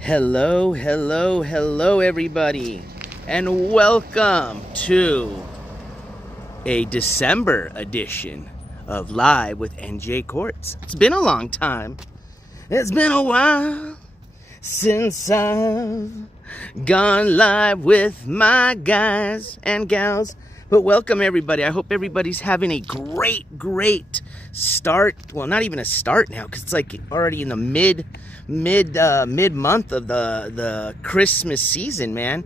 Hello, hello, hello, everybody, and welcome to a December edition of Live with NJ Courts. It's been a long time. It's been a while since I've gone live with my guys and gals. But welcome, everybody. I hope everybody's having a great start. Well, not even a start now, because it's like already in the mid month of the Christmas season, man.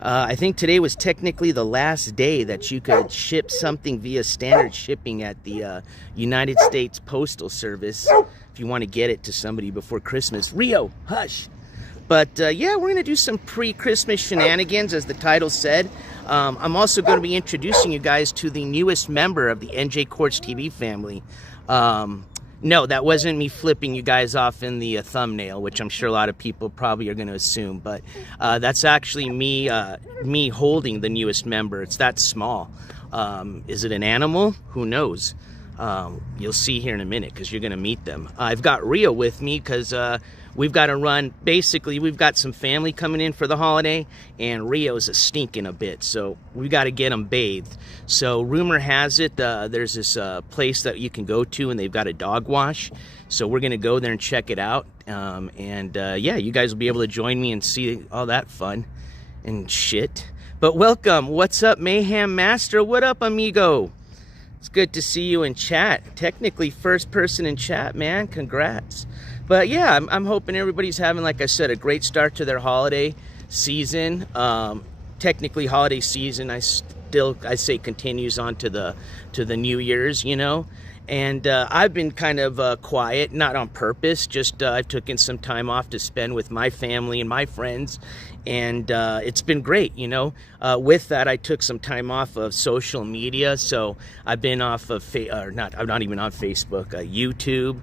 I think today was technically the last day that you could ship something via standard shipping at the United States Postal Service if you want to get it to somebody before Christmas. Rio, hush. But yeah, we're going to do some pre-Christmas shenanigans, as the title said. I'm also going to be introducing you guys to the newest member of the NJCourtsTV family. No, that wasn't me flipping you guys off in the thumbnail, which I'm sure a lot of people probably are going to assume. But that's actually me holding the newest member. It's that small. Is it an animal? Who knows? You'll see here in a minute, because you're going to meet them. I've got Rio with me because we've got to run. Basically, we've got some family coming in for the holiday, and Rio's a stinking a bit, so we got to get him bathed. So rumor has it there's this place that you can go to, and they've got a dog wash. So we're going to go there and check it out. Yeah, you guys will be able to join me and see all that fun and shit. But welcome. What's up, Mayhem Master? What up, amigo? It's good to see you in chat. Technically first person in chat, man. Congrats. But yeah, I'm hoping everybody's having, like I said, a great start to their holiday season. Technically holiday season, I say continues on to the New Year's, you know. And I've been kind of quiet, not on purpose, just I've taken some time off to spend with my family and my friends, and it's been great, you know. With that, I took some time off of social media, so I've been off of I'm not even on Facebook, YouTube.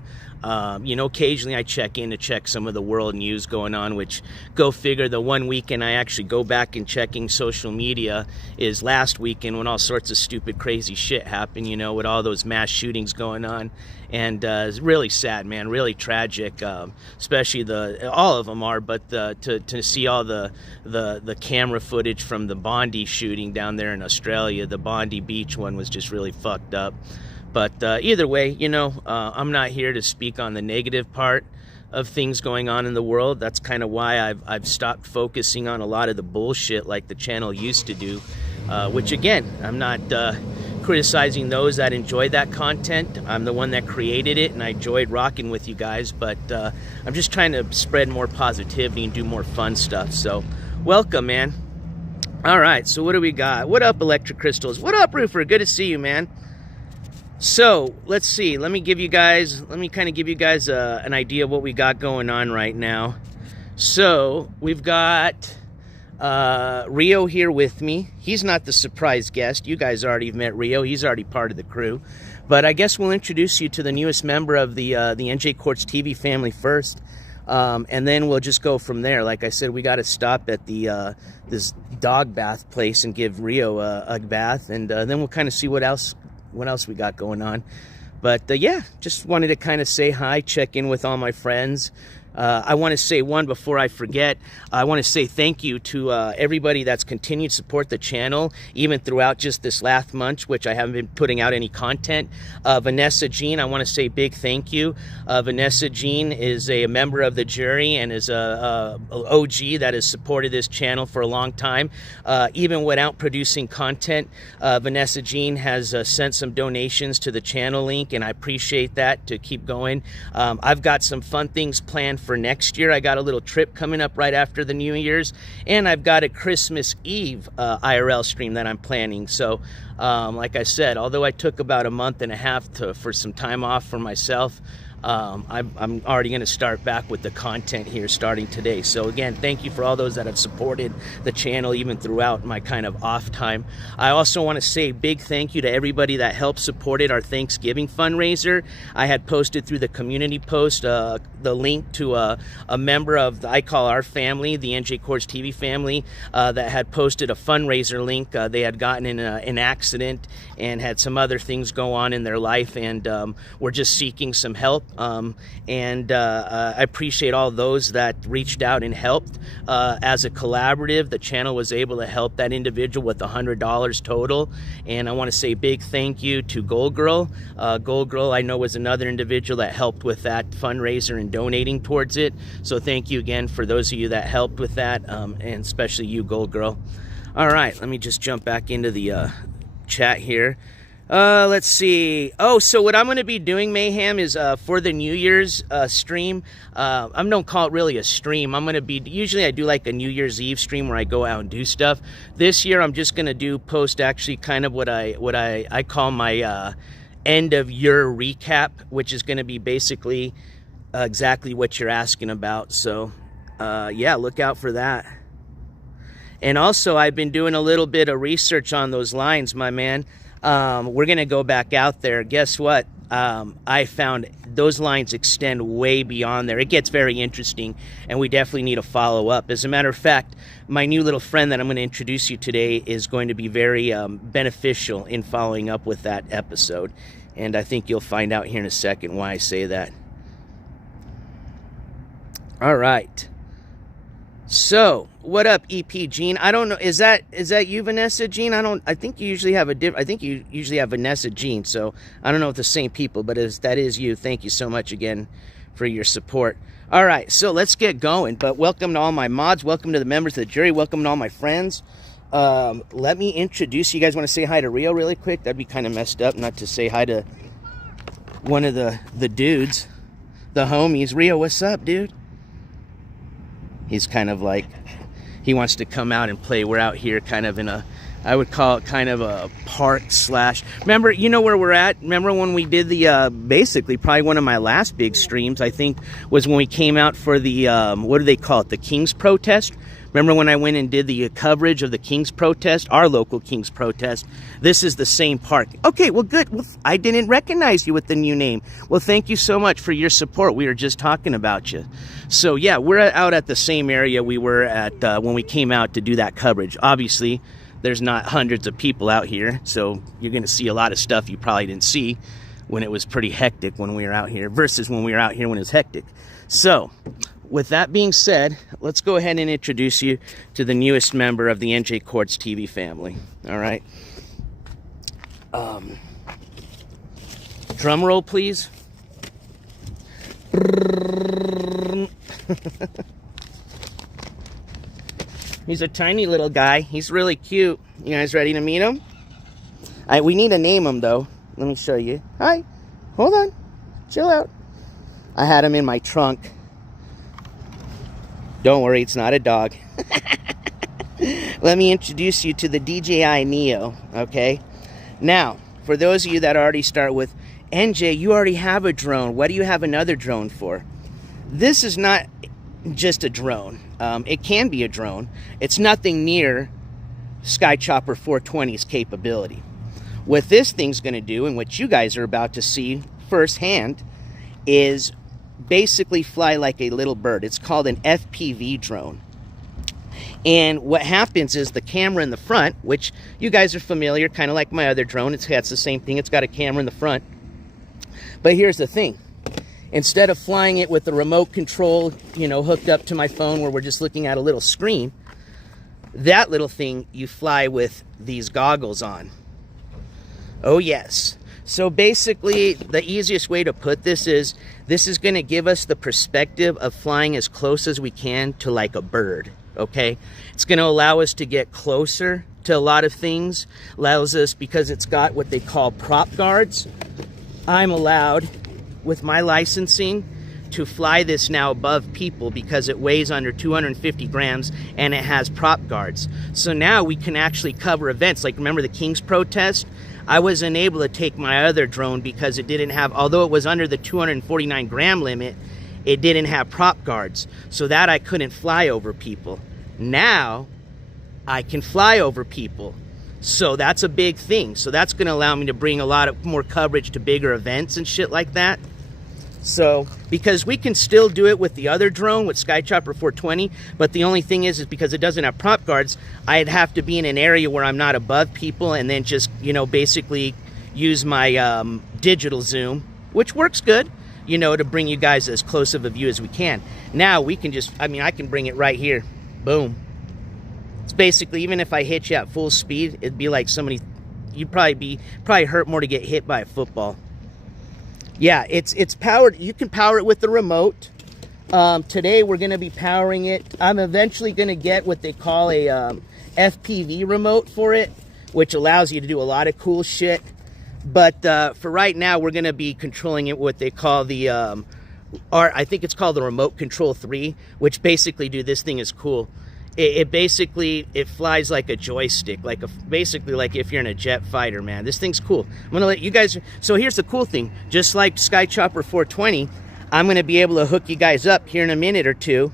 You know, occasionally I check in to check some of the world news going on, which, go figure, the one weekend I actually go back and checking social media is last weekend, when all sorts of stupid, crazy shit happened, you know, with all those mass shootings going on. And it's really sad, man, really tragic, especially all of them are, but to see all the camera footage from the Bondi shooting down there in Australia, the Bondi Beach one was just really fucked up. But either way, you know, I'm not here to speak on the negative part of things going on in the world. That's kind of why I've stopped focusing on a lot of the bullshit like the channel used to do, which, again, I'm not criticizing those that enjoy that content. I'm the one that created it, and I enjoyed rocking with you guys. But I'm just trying to spread more positivity and do more fun stuff. So welcome, man. All right, so what do we got? What up, Electric Crystals? What up, Roofer? Good to see you, man. So let's see. Let me kind of give you guys an idea of what we got going on right now. So we've got Rio here with me. He's not the surprise guest. You guys already met Rio. He's already part of the crew. But I guess we'll introduce you to the newest member of the NJCourtsTV family first, and then we'll just go from there. Like I said, we got to stop at the this dog bath place and give Rio a bath, and then we'll kind of see what else we got going on. But yeah, just wanted to kind of say hi, check in with all my friends. I want to say before I forget. I want to say thank you to everybody that's continued to support the channel, even throughout just this last month, which I haven't been putting out any content. Vanessa Jean, I want to say big thank you. Vanessa Jean is a member of the jury and is a OG that has supported this channel for a long time. Even without producing content, Vanessa Jean has sent some donations to the channel link, and I appreciate that, to keep going. I've got some fun things planned for next year. I got a little trip coming up right after the New Year's, and I've got a Christmas Eve IRL stream that I'm planning. So like I said, although I took about a month and a half for some time off for myself, I'm already going to start back with the content here starting today. So again, thank you for all those that have supported the channel even throughout my kind of off time. I also want to say a big thank you to everybody that helped supported our Thanksgiving fundraiser. I had posted through the community post the link to a member of I call our family, the NJCourtsTV family, that had posted a fundraiser link. They had gotten in an accident and had some other things go on in their life, and were just seeking some help. I appreciate all those that reached out and helped. As a collaborative, the channel was able to help that individual with $100 total, and I want to say a big thank you to Gold Girl. Gold Girl, I know, was another individual that helped with that fundraiser and donating towards it, so thank you again for those of you that helped with that, and especially you, Gold Girl. All right, let me just jump back into the chat here. Let's see. Oh, so what I'm going to be doing, Mayhem, is for the New Year's stream. I don't call it really a stream. I'm going to be, usually I do like a New Year's Eve stream where I go out and do stuff. This year I'm just going to post actually kind of what I call my end of year recap, which is going to be basically exactly what you're asking about. So yeah, look out for that. And also, I've been doing a little bit of research on those lines, my man. We're going to go back out there. Guess what? I found those lines extend way beyond there. It gets very interesting, and we definitely need to follow up. As a matter of fact, my new little friend that I'm going to introduce you today is going to be very beneficial in following up with that episode. And I think you'll find out here in a second why I say that. All right. So, what up, EP Gene? I don't know. Is that you, Vanessa Gene? I think you usually have I think you usually have Vanessa Gene. So I don't know if the same people, but that is you. Thank you so much again for your support. All right, so let's get going. But welcome to all my mods. Welcome to the members of the jury. Welcome to all my friends. Let me introduce you. You guys want to say hi to Rio really quick? That'd be kind of messed up not to say hi to one of the dudes, the homies. Rio, what's up, dude? He's kind of like, he wants to come out and play. We're out here kind of in a, I would call it kind of a park slash, remember, you know where we're at? Remember when we did the, basically probably one of my last big streams, I think, was when we came out for the, what do they call it? The King's Protest. Remember when I went and did the coverage of the King's Protest, our local King's Protest? This is the same park. Okay, well, good. Well, I didn't recognize you with the new name. Well, thank you so much for your support. We were just talking about you. So, yeah, we're out at the same area we were at when we came out to do that coverage. Obviously, there's not hundreds of people out here, so you're going to see a lot of stuff you probably didn't see when it was pretty hectic when we were out here versus when we were out here when it was hectic. So, with that being said, let's go ahead and introduce you to the newest member of the NJCourtsTV family. All right. Drum roll, please. He's a tiny little guy. He's really cute. You guys ready to meet him? We need to name him, though. Let me show you. Hi. Hold on. Chill out. I had him in my trunk. Don't worry, it's not a dog. Let me introduce you to the DJI Neo, okay? Now, for those of you that already start with, NJ, you already have a drone. What do you have another drone for? This is not just a drone. It can be a drone. It's nothing near Skychopper 420's capability. What this thing's going to do, and what you guys are about to see firsthand, is basically fly like a little bird. It's called an FPV drone. And what happens is the camera in the front, which you guys are familiar, kind of like my other drone, it's the same thing. It's got a camera in the front. But here's the thing. Instead of flying it with the remote control, you know, hooked up to my phone where we're just looking at a little screen, that little thing you fly with these goggles on. Oh, yes. So basically, the easiest way to put this is going to give us the perspective of flying as close as we can to like a bird, okay? It's going to allow us to get closer to a lot of things. Allows us, because it's got what they call prop guards. I'm allowed, with my licensing, to fly this now above people because it weighs under 250 grams and it has prop guards. So now we can actually cover events. Like, remember the King's Protest? I wasn't able to take my other drone because it didn't have, although it was under the 249 gram limit, it didn't have prop guards. So that I couldn't fly over people. Now, I can fly over people. So that's a big thing. So that's going to allow me to bring a lot of more coverage to bigger events and shit like that. So, because we can still do it with the other drone, with Skychopper 420, but the only thing is because it doesn't have prop guards, I'd have to be in an area where I'm not above people and then just, you know, basically use my digital zoom, which works good. you know, to bring you guys as close of a view as we can. Now we can just, I mean, I can bring it right here. Boom. It's basically, even if I hit you at full speed, it'd be like somebody, you'd probably hurt more to get hit by a football. Yeah, it's powered. You can power it with the remote. Today we're going to be powering it. I'm eventually going to get what they call a FPV remote for it, which allows you to do a lot of cool shit. But for right now, we're going to be controlling it what they call the, I think it's called the Remote Control 3, which basically, dude, this thing is cool. It basically, it flies like a joystick, basically like if you're in a jet fighter, man. This thing's cool. I'm going to let you guys, so here's the cool thing. Just like Skychopper 420, I'm going to be able to hook you guys up here in a minute or two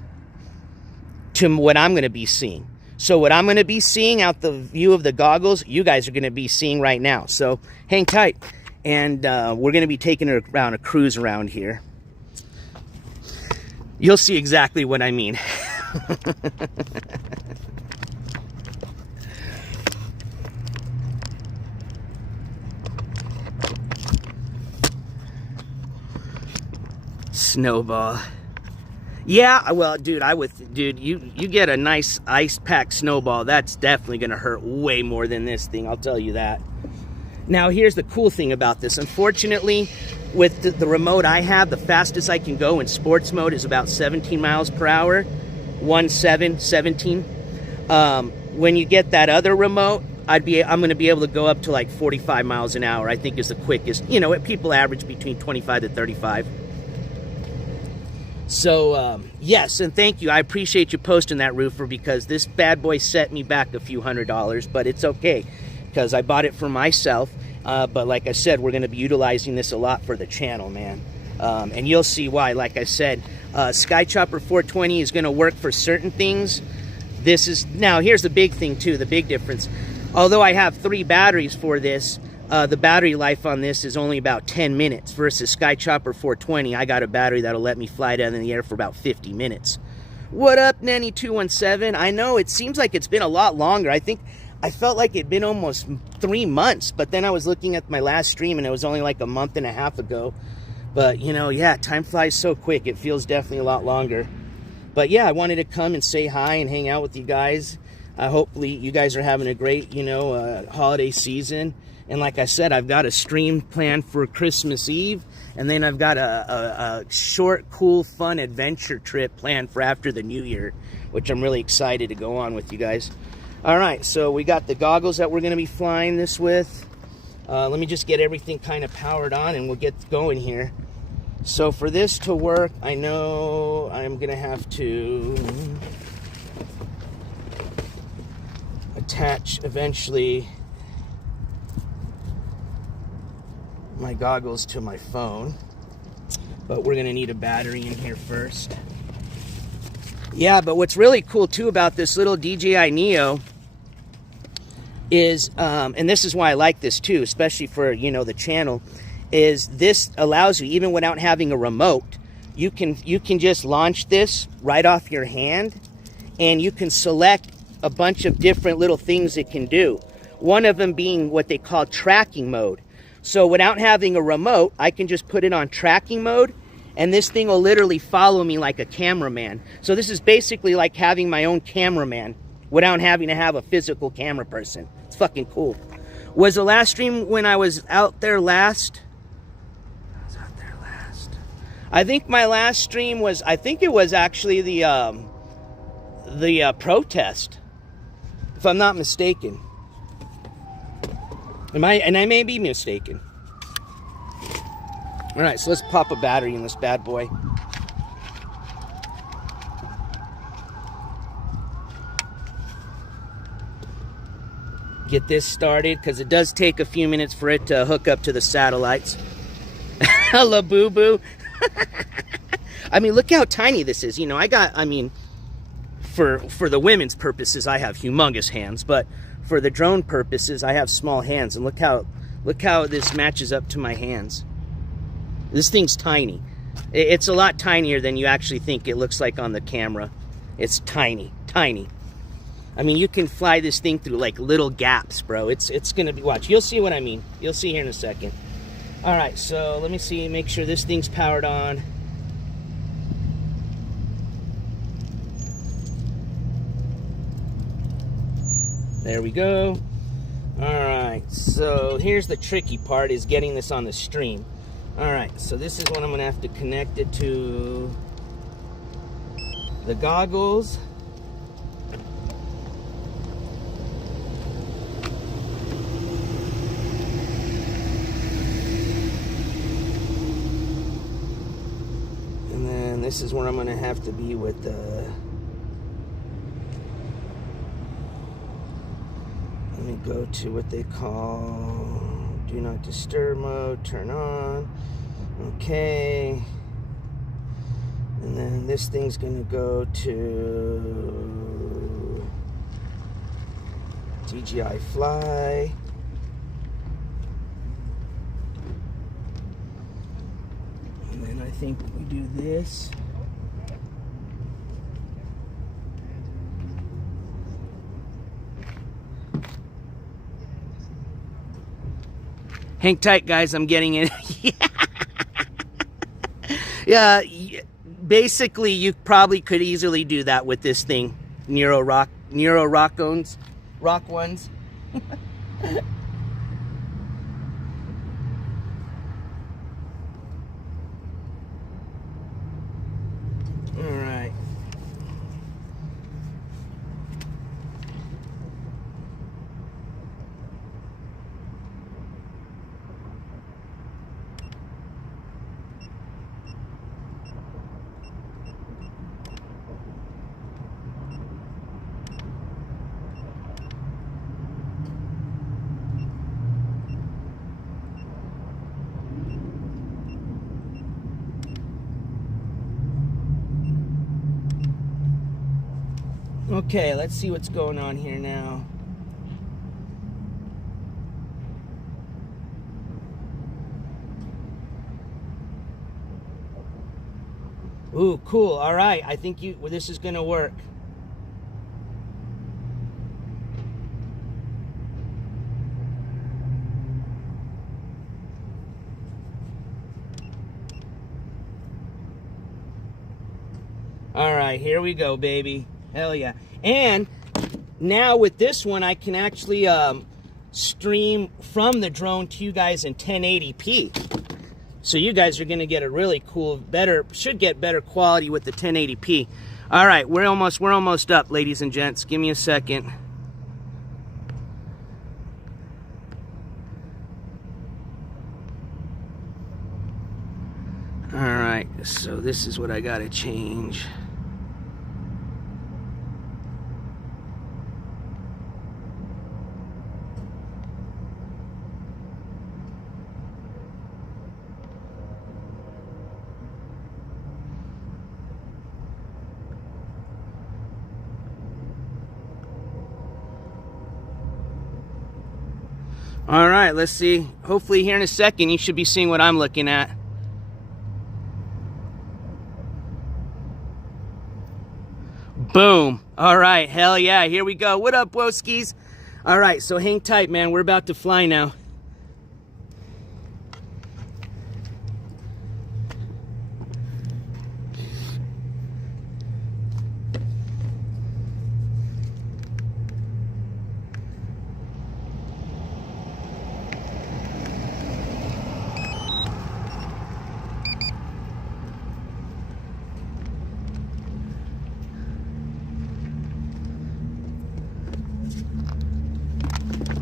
to what I'm going to be seeing. So what I'm going to be seeing out the view of the goggles, you guys are going to be seeing right now. So hang tight. And we're going to be taking around a cruise around here. You'll see exactly what I mean. Snowball. Yeah, well, dude, you get a nice ice pack snowball, that's definitely gonna hurt way more than this thing, I'll tell you that. Now, here's the cool thing about this. Unfortunately, with the remote I have, the fastest I can go in sports mode is about 17 miles per hour. 17. When you get that other remote, I'm going to be able to go up to like 45 miles an hour. I think is the quickest. You know, people average between 25 to 35. So, yes, and thank you. I appreciate you posting that, Roofer, because this bad boy set me back a few $100s, but it's okay because I bought it for myself. But like I said, we're going to be utilizing this a lot for the channel, man. And you'll see why. Like I said, Skychopper 420 is going to work for certain things. Now here's the big thing too, the big difference. Although I have 3 batteries for this, the battery life on this is only about 10 minutes versus Skychopper 420. I got a battery that'll let me fly down in the air for about 50 minutes. What up, Nanny217? I know it seems like it's been a lot longer. I felt like it'd been almost 3 months, but then I was looking at my last stream and it was only like a month and a half ago. But, you know, yeah, time flies so quick. It feels definitely a lot longer. But, yeah, I wanted to come and say hi and hang out with you guys. Hopefully you guys are having a great, you know, holiday season. And like I said, I've got a stream planned for Christmas Eve. And then I've got a short, cool, fun adventure trip planned for after the New Year, which I'm really excited to go on with you guys. All right, so we got the goggles that we're going to be flying this with. Let me just get everything kind of powered on and we'll get going here. So for this to work, I know I'm going to have to attach eventually my goggles to my phone. But we're going to need a battery in here first. Yeah, but what's really cool too about this little DJI Neo is, and this is why I like this too, especially for, you know, the channel, is this allows you, even without having a remote, you can just launch this right off your hand, and you can select a bunch of different little things it can do. One of them being what they call tracking mode. So without having a remote, I can just put it on tracking mode, and this thing will literally follow me like a cameraman. So this is basically like having my own cameraman without having to have a physical camera person. It's fucking cool. Was the last stream when I was out there last? I think my last stream was, I think it was actually the protest, if I'm not mistaken. And I may be mistaken. All right, so let's pop a battery in this bad boy. Get this started, because it does take a few minutes for it to hook up to the satellites. Hello, boo-boo. I mean, look how tiny this is. You know, for the women's purposes, I have humongous hands, but for the drone purposes, I have small hands. And look how this matches up to my hands. This thing's tiny. It's a lot tinier than you actually think it looks like on the camera. It's tiny, tiny. I mean, you can fly this thing through like little gaps, bro. It's gonna be, watch, you'll see what I mean. You'll see here in a second. All right, so let me see, make sure this thing's powered on. There we go. All right, so here's the tricky part, is getting this on the stream. All right, so this is when I'm gonna have to connect it to the goggles. And then this is where I'm gonna have to be with the, let me go to what they call do not disturb mode, turn on. Okay. And then this thing's gonna go to DJI Fly. And then I think we do this. Hang tight, guys. I'm getting it. Yeah, basically, you probably could easily do that with this thing. Rock ones. All right. Okay, let's see what's going on here now. Ooh, cool. All right, I think this is gonna work. All right, here we go, baby. Hell yeah. And now with this one, I can actually stream from the drone to you guys in 1080p. So you guys are going to get a really cool, should get better quality with the 1080p. All right, we're almost up, ladies and gents. Give me a second. All right, so this is what I got to change. All right, let's see. Hopefully here in a second, you should be seeing what I'm looking at. Boom. All right, hell yeah, here we go. What up, Woskies? All right, so hang tight, man. We're about to fly now.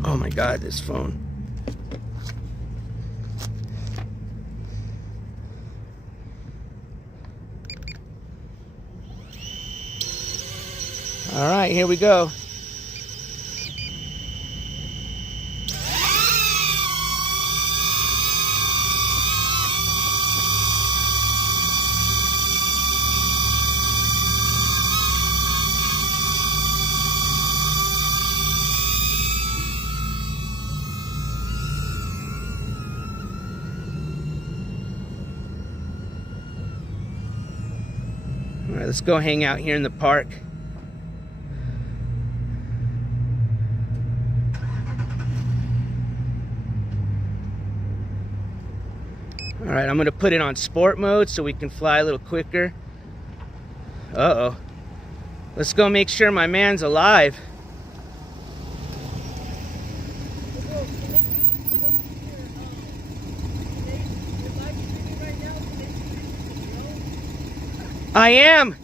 Oh my God, this phone. All right, here we go. All right, let's go hang out here in the park. All right, I'm gonna put it on sport mode so we can fly a little quicker. Uh-oh. Let's go make sure my man's alive. I am.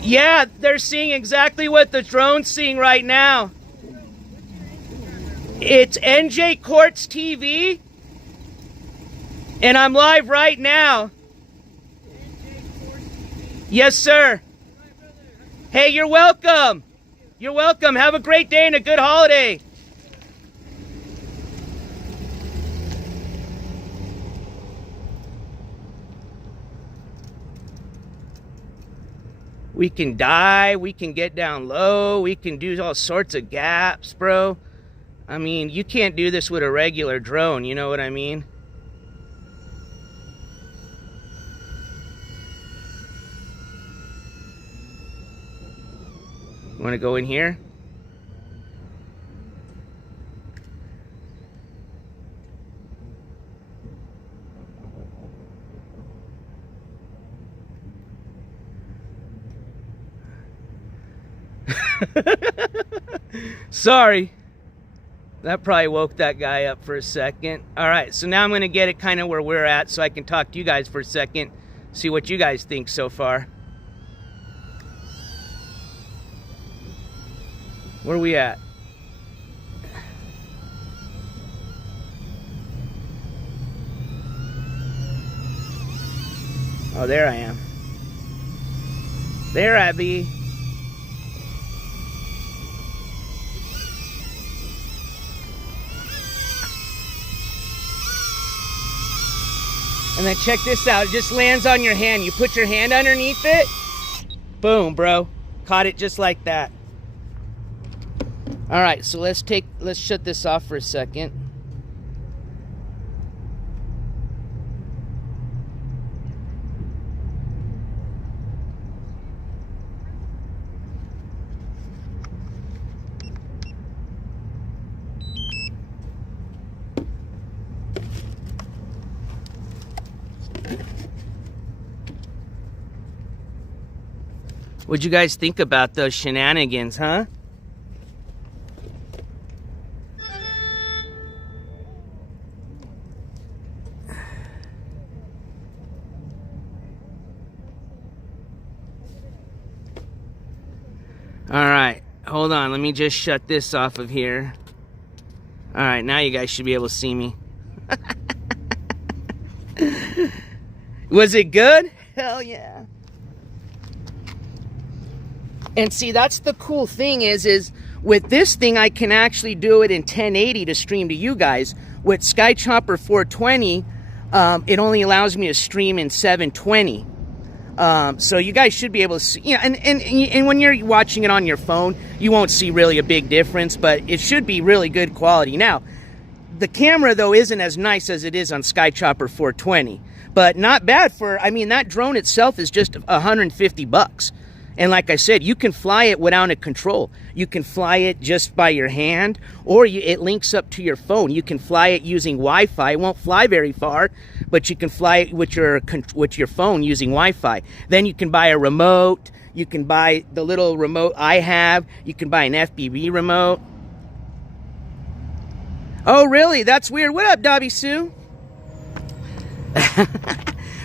Yeah, they're seeing exactly what the drone's seeing right now. It's NJCourtsTV, and I'm live right now. Yes, sir. Hey, you're welcome. You're welcome. Have a great day and a good holiday. We can dive, we can get down low, we can do all sorts of gaps, bro. I mean, you can't do this with a regular drone, you know what I mean? You want to go in here? Sorry. That probably woke that guy up for a second. All right, so now I'm going to get it kind of where we're at so I can talk to you guys for a second, see what you guys think so far. Where are we at? Oh, there I am. There I be. And then check this out, it just lands on your hand. You put your hand underneath it, boom, bro. Caught it just like that. All right, so let's shut this off for a second. What'd you guys think about those shenanigans, huh? All right, hold on. Let me just shut this off of here. All right, now you guys should be able to see me. Was it good? Hell yeah. And see, that's the cool thing is with this thing, I can actually do it in 1080 to stream to you guys. With SkyChopper 420, it only allows me to stream in 720. So you guys should be able to see, you know, and when you're watching it on your phone, you won't see really a big difference, but it should be really good quality. Now, the camera, though, isn't as nice as it is on SkyChopper 420, but not bad for, I mean, that drone itself is just 150 bucks. And like I said, you can fly it without a control. You can fly it just by your hand, or it links up to your phone. You can fly it using Wi-Fi. It won't fly very far, but you can fly it with your phone using Wi-Fi. Then you can buy a remote. You can buy the little remote I have. You can buy an FPV remote. Oh, really? That's weird. What up, Dobby Sue?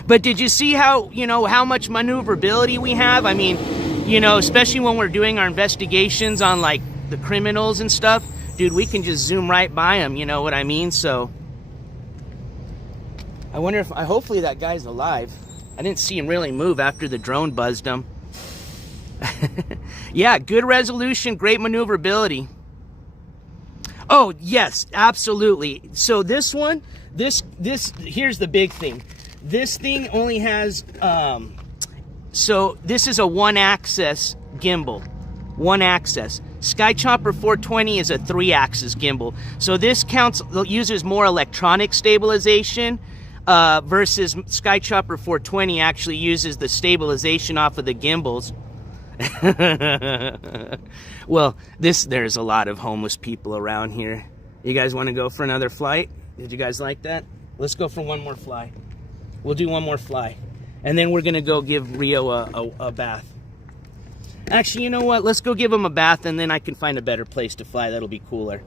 But did you see how, you know, how much maneuverability we have? I mean, you know, especially when we're doing our investigations on, like, the criminals and stuff. Dude, we can just zoom right by them, you know what I mean? So, I wonder if, hopefully that guy's alive. I didn't see him really move after the drone buzzed him. Yeah, good resolution, great maneuverability. Oh, yes, absolutely. So this one, here's the big thing. This thing only has, so this is a one-axis gimbal. One axis. SkyChopper 420 is a 3-axis gimbal. So this uses more electronic stabilization versus SkyChopper 420 actually uses the stabilization off of the gimbals. Well, there's a lot of homeless people around here. You guys want to go for another flight? Did you guys like that? Let's go for one more fly. We'll do one more fly. And then we're going to go give Rio a bath. Actually, you know what? Let's go give him a bath, and then I can find a better place to fly. That'll be cooler.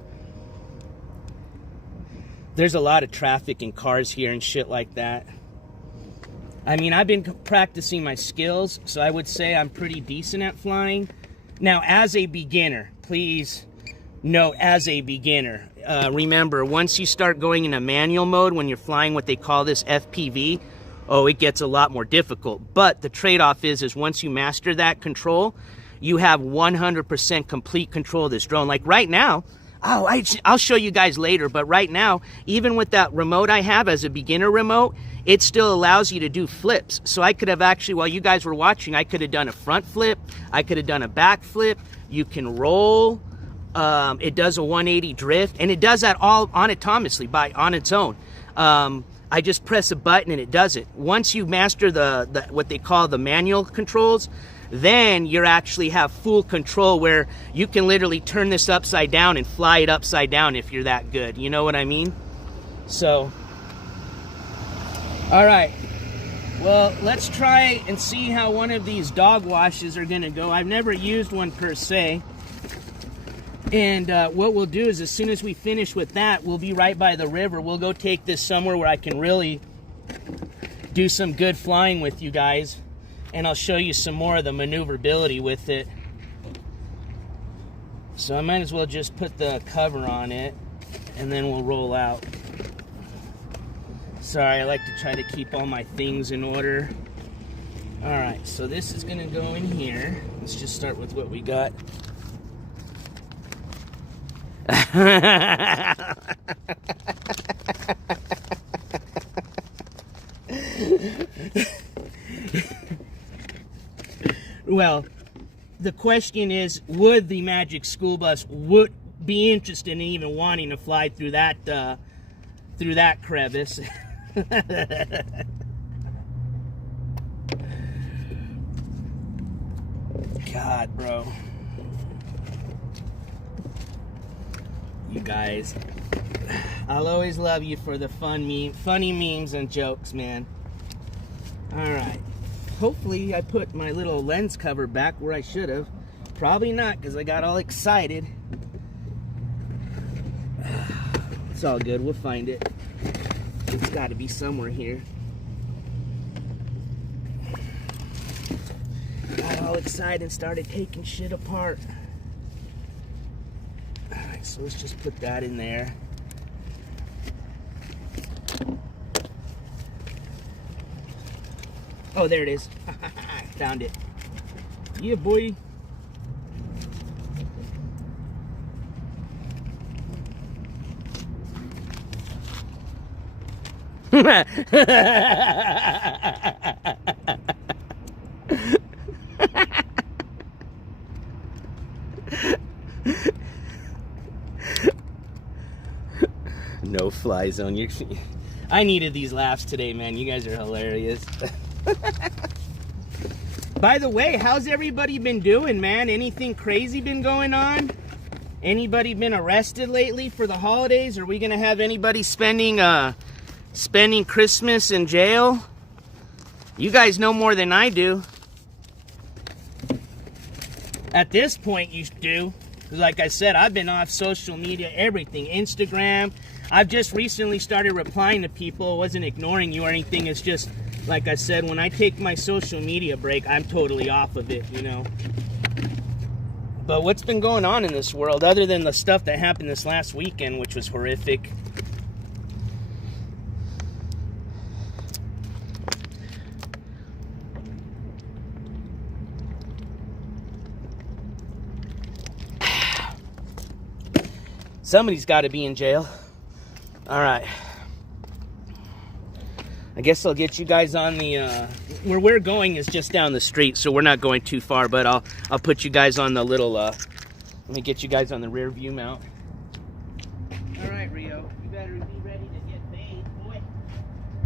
There's a lot of traffic and cars here and shit like that. I mean, I've been practicing my skills, so I would say I'm pretty decent at flying. Now, as a beginner, please note, as a beginner, remember, once you start going into manual mode, when you're flying what they call this FPV, oh, it gets a lot more difficult. But the trade-off is once you master that control, you have 100% complete control of this drone. Like right now, I'll show you guys later, but right now, even with that remote I have as a beginner remote, it still allows you to do flips. So I could have actually, while you guys were watching, I could have done a front flip, I could have done a back flip. You can roll. It does a 180 drift, and it does that all autonomously on its own. I just press a button and it does it. Once you master the what they call the manual controls, then you actually have full control where you can literally turn this upside down and fly it upside down if you're that good. You know what I mean? So, all right. Well, let's try and see how one of these dog washes are gonna go. I've never used one per se. And what we'll do is as soon as we finish with that, we'll be right by the river. We'll go take this somewhere where I can really do some good flying with you guys. And I'll show you some more of the maneuverability with it. So I might as well just put the cover on it, and then we'll roll out. Sorry, I like to try to keep all my things in order. All right, so this is gonna go in here. Let's just start with what we got. Well, the question is, would the Magic School Bus would be interested in even wanting to fly through that crevice? God, bro. You guys, I'll always love you for the funny memes and jokes, man. All right. Hopefully I put my little lens cover back where I should have. Probably not, because I got all excited. It's all good. We'll find it. It's got to be somewhere here. Got all excited and started taking shit apart. Alright, so let's just put that in there. Oh, there it is. Found it. Yeah, boy. No fly zone. I needed these laughs today, man. You guys are hilarious. By the way, how's everybody been doing, man? Anything crazy been going on? Anybody been arrested lately for the holidays? Are we gonna have anybody spending Christmas in jail? You guys know more than I do. At this point, you do. Like I said, I've been off social media, everything, Instagram. I've just recently started replying to people. I wasn't ignoring you or anything. It's just, like I said, when I take my social media break, I'm totally off of it, you know. But what's been going on in this world, other than the stuff that happened this last weekend, which was horrific? Somebody's got to be in jail. All right. I guess I'll get you guys on the, where we're going is just down the street, so we're not going too far, but I'll put you guys on the little, let me get you guys on the rear view mount. All right, Rio, you better be ready to get bathed, boy.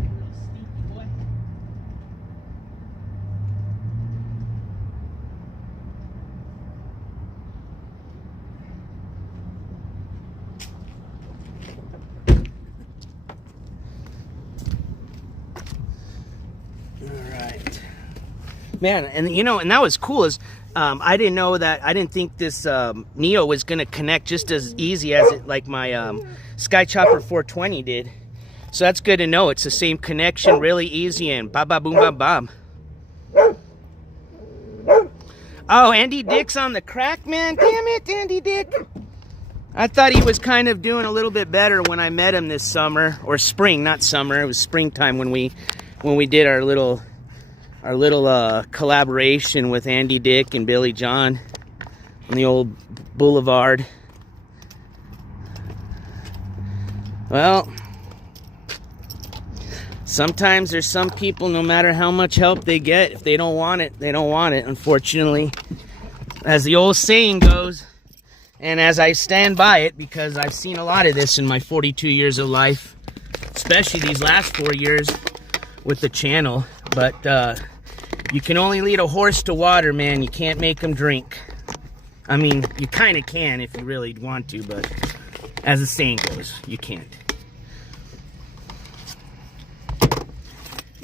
You little sneaky boy. Man, and you know, and that was cool. Is I didn't know that. I didn't think this Neo was gonna connect just as easy as it like my Sky Chopper 420 did. So that's good to know. It's the same connection, really easy, and ba ba boom ba bam. Oh, Andy Dick's on the crack, man. Damn it, Andy Dick. I thought he was kind of doing a little bit better when I met him this summer, or spring, not summer. It was springtime when we did our little collaboration with Andy Dick and Billy John on the old boulevard. Well, sometimes there's some people, no matter how much help they get, if they don't want it, they don't want it, unfortunately. As the old saying goes, and as I stand by it, because I've seen a lot of this in my 42 years of life, especially these last 4 years with the channel, but you can only lead a horse to water, man. You can't make him drink. I mean, you kind of can if you really want to, but as the saying goes, you can't.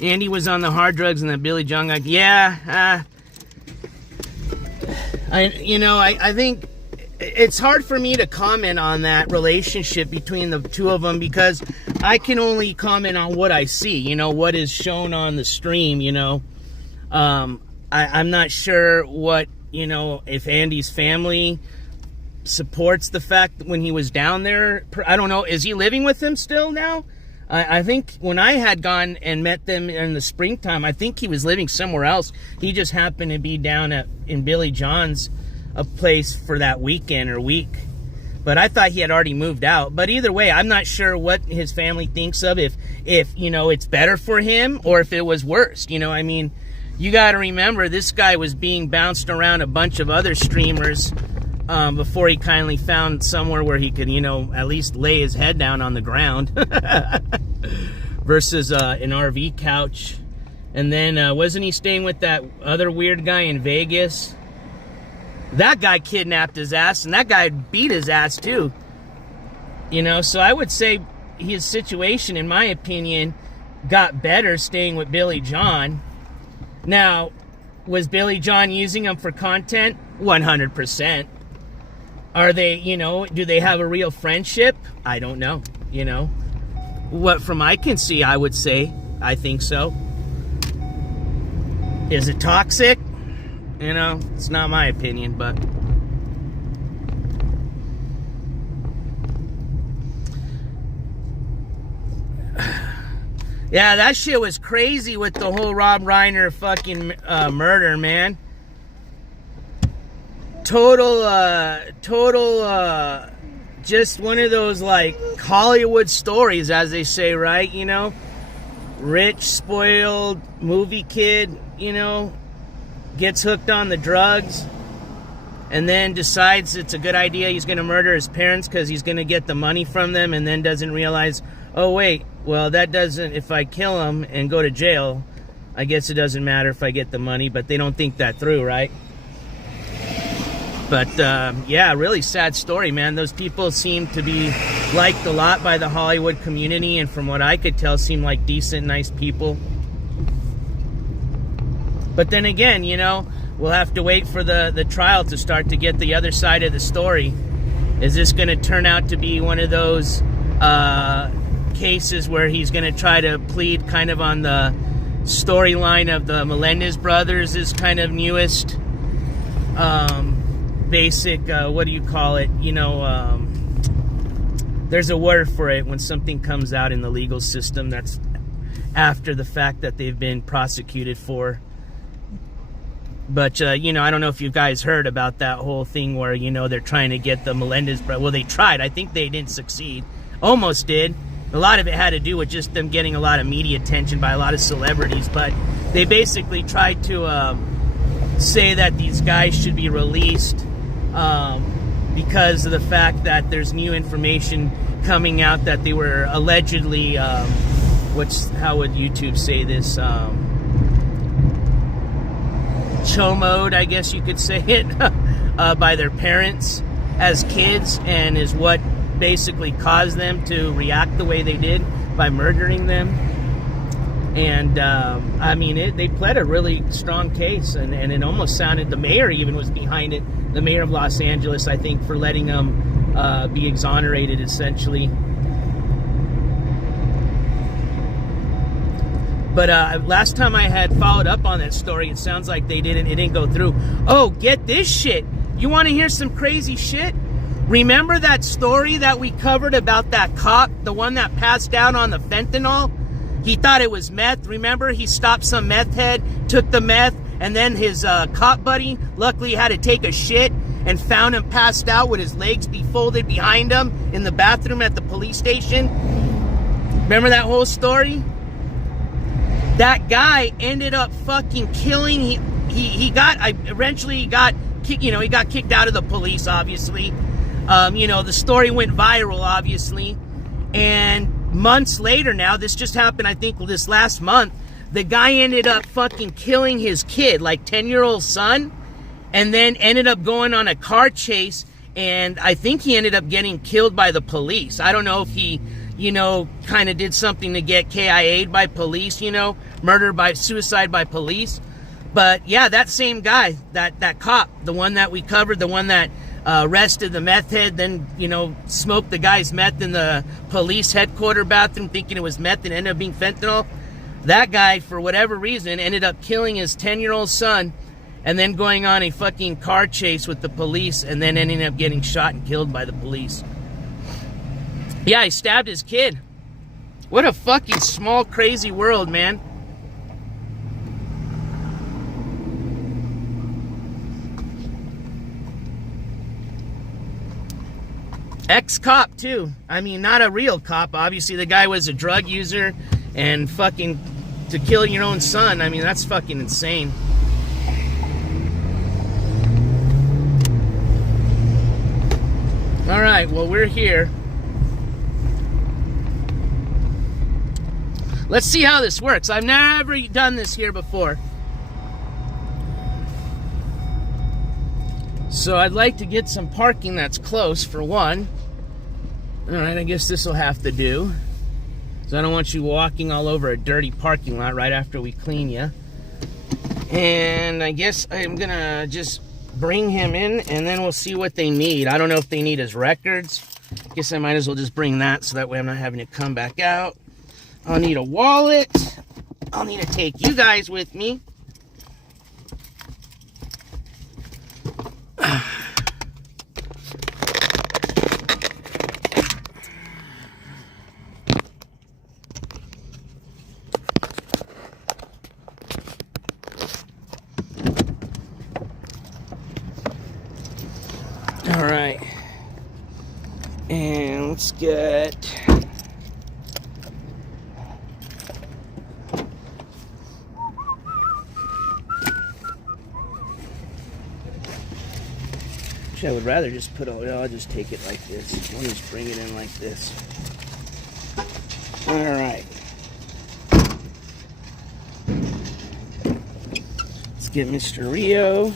Andy was on the hard drugs and that Billy John guy. Yeah, I think it's hard for me to comment on that relationship between the two of them because I can only comment on what I see, you know, what is shown on the stream, you know. I'm not sure what, you know, if Andy's family supports the fact that when he was down there, I don't know, is he living with them still now? I think when I had gone and met them in the springtime, I think he was living somewhere else. He just happened to be down in Billy John's a place for that weekend or week. But I thought he had already moved out. But either way, I'm not sure what his family thinks of, if you know, it's better for him or if it was worse. You know, I mean, you got to remember, this guy was being bounced around a bunch of other streamers before he kindly found somewhere where he could, you know, at least lay his head down on the ground versus an RV couch. And then wasn't he staying with that other weird guy in Vegas? That guy kidnapped his ass, and that guy beat his ass too. You know, so I would say his situation, in my opinion, got better staying with Billy John. Now, was Billy John using him for content? 100%. Are they, you know, do they have a real friendship? I don't know, you know. What from I can see, I would say, I think so. Is it toxic? You know, it's not my opinion, but yeah, that shit was crazy with the whole Rob Reiner fucking murder, man. Total, just one of those, like, Hollywood stories, as they say, right? You know, rich, spoiled movie kid, you know, gets hooked on the drugs and then decides it's a good idea he's going to murder his parents because he's going to get the money from them, and then doesn't realize, oh, wait, well, that doesn't, if I kill him and go to jail, I guess it doesn't matter if I get the money, but they don't think that through, right? But, yeah, really sad story, man. Those people seem to be liked a lot by the Hollywood community, and from what I could tell, seem like decent, nice people. But then again, you know, we'll have to wait for the trial to start to get the other side of the story. Is this going to turn out to be one of those cases where he's going to try to plead kind of on the storyline of the Melendez brothers, is kind of newest basic, what do you call it, you know, there's a word for it when something comes out in the legal system that's after the fact that they've been prosecuted for. But, you know, I don't know if you guys heard about that whole thing where, you know, they're trying to get the Melendez brothers. Well, they tried. I think they didn't succeed. Almost did. A lot of it had to do with just them getting a lot of media attention by a lot of celebrities. But they basically tried to say that these guys should be released because of the fact that there's new information coming out that they were allegedly, how would YouTube say this? Chomoed, I guess you could say it, by their parents as kids, and is what basically caused them to react the way they did by murdering them. And I mean, they pled a really strong case, and it almost sounded the mayor even was behind it. The mayor of Los Angeles, I think, for letting him be exonerated, essentially. But last time I had followed up on that story, it sounds like it didn't go through. Oh, get this shit. You want to hear some crazy shit? Remember that story that we covered about that cop, the one that passed out on the fentanyl? He thought it was meth. Remember, he stopped some meth head, took the meth, and then his cop buddy luckily had to take a shit and found him passed out with his legs be folded behind him in the bathroom at the police station. Remember that whole story? That guy ended up fucking killing. He got kicked out of the police, obviously. The story went viral, obviously. And months later now, this just happened, I think, this last month, the guy ended up fucking killing his kid, like 10-year-old son, and then ended up going on a car chase, and I think he ended up getting killed by the police. I don't know if he, kind of did something to get KIA'd by police, suicide by police. But yeah, that same guy, that cop, the one that we covered, the one that arrested the meth head, then, smoked the guy's meth in the police headquarters bathroom thinking it was meth and ended up being fentanyl. That guy, for whatever reason, ended up killing his 10-year-old son and then going on a fucking car chase with the police and then ending up getting shot and killed by the police. Yeah, he stabbed his kid. What a fucking small, crazy world, man. Ex-cop, too. I mean, not a real cop. Obviously, the guy was a drug user, and fucking to kill your own son, I mean, that's fucking insane. All right, well, we're here. Let's see how this works. I've never done this here before. So I'd like to get some parking that's close, for one. Alright, I guess this will have to do. So I don't want you walking all over a dirty parking lot right after we clean you. And I guess I'm gonna just bring him in and then we'll see what they need. I don't know if they need his records. I guess I might as well just bring that so that way I'm not having to come back out. I'll need a wallet. I'll need to take you guys with me. All right, and let's get I would rather just I'll just take it like this. Let me just bring it in like this. All right. Let's get Mr. Rio.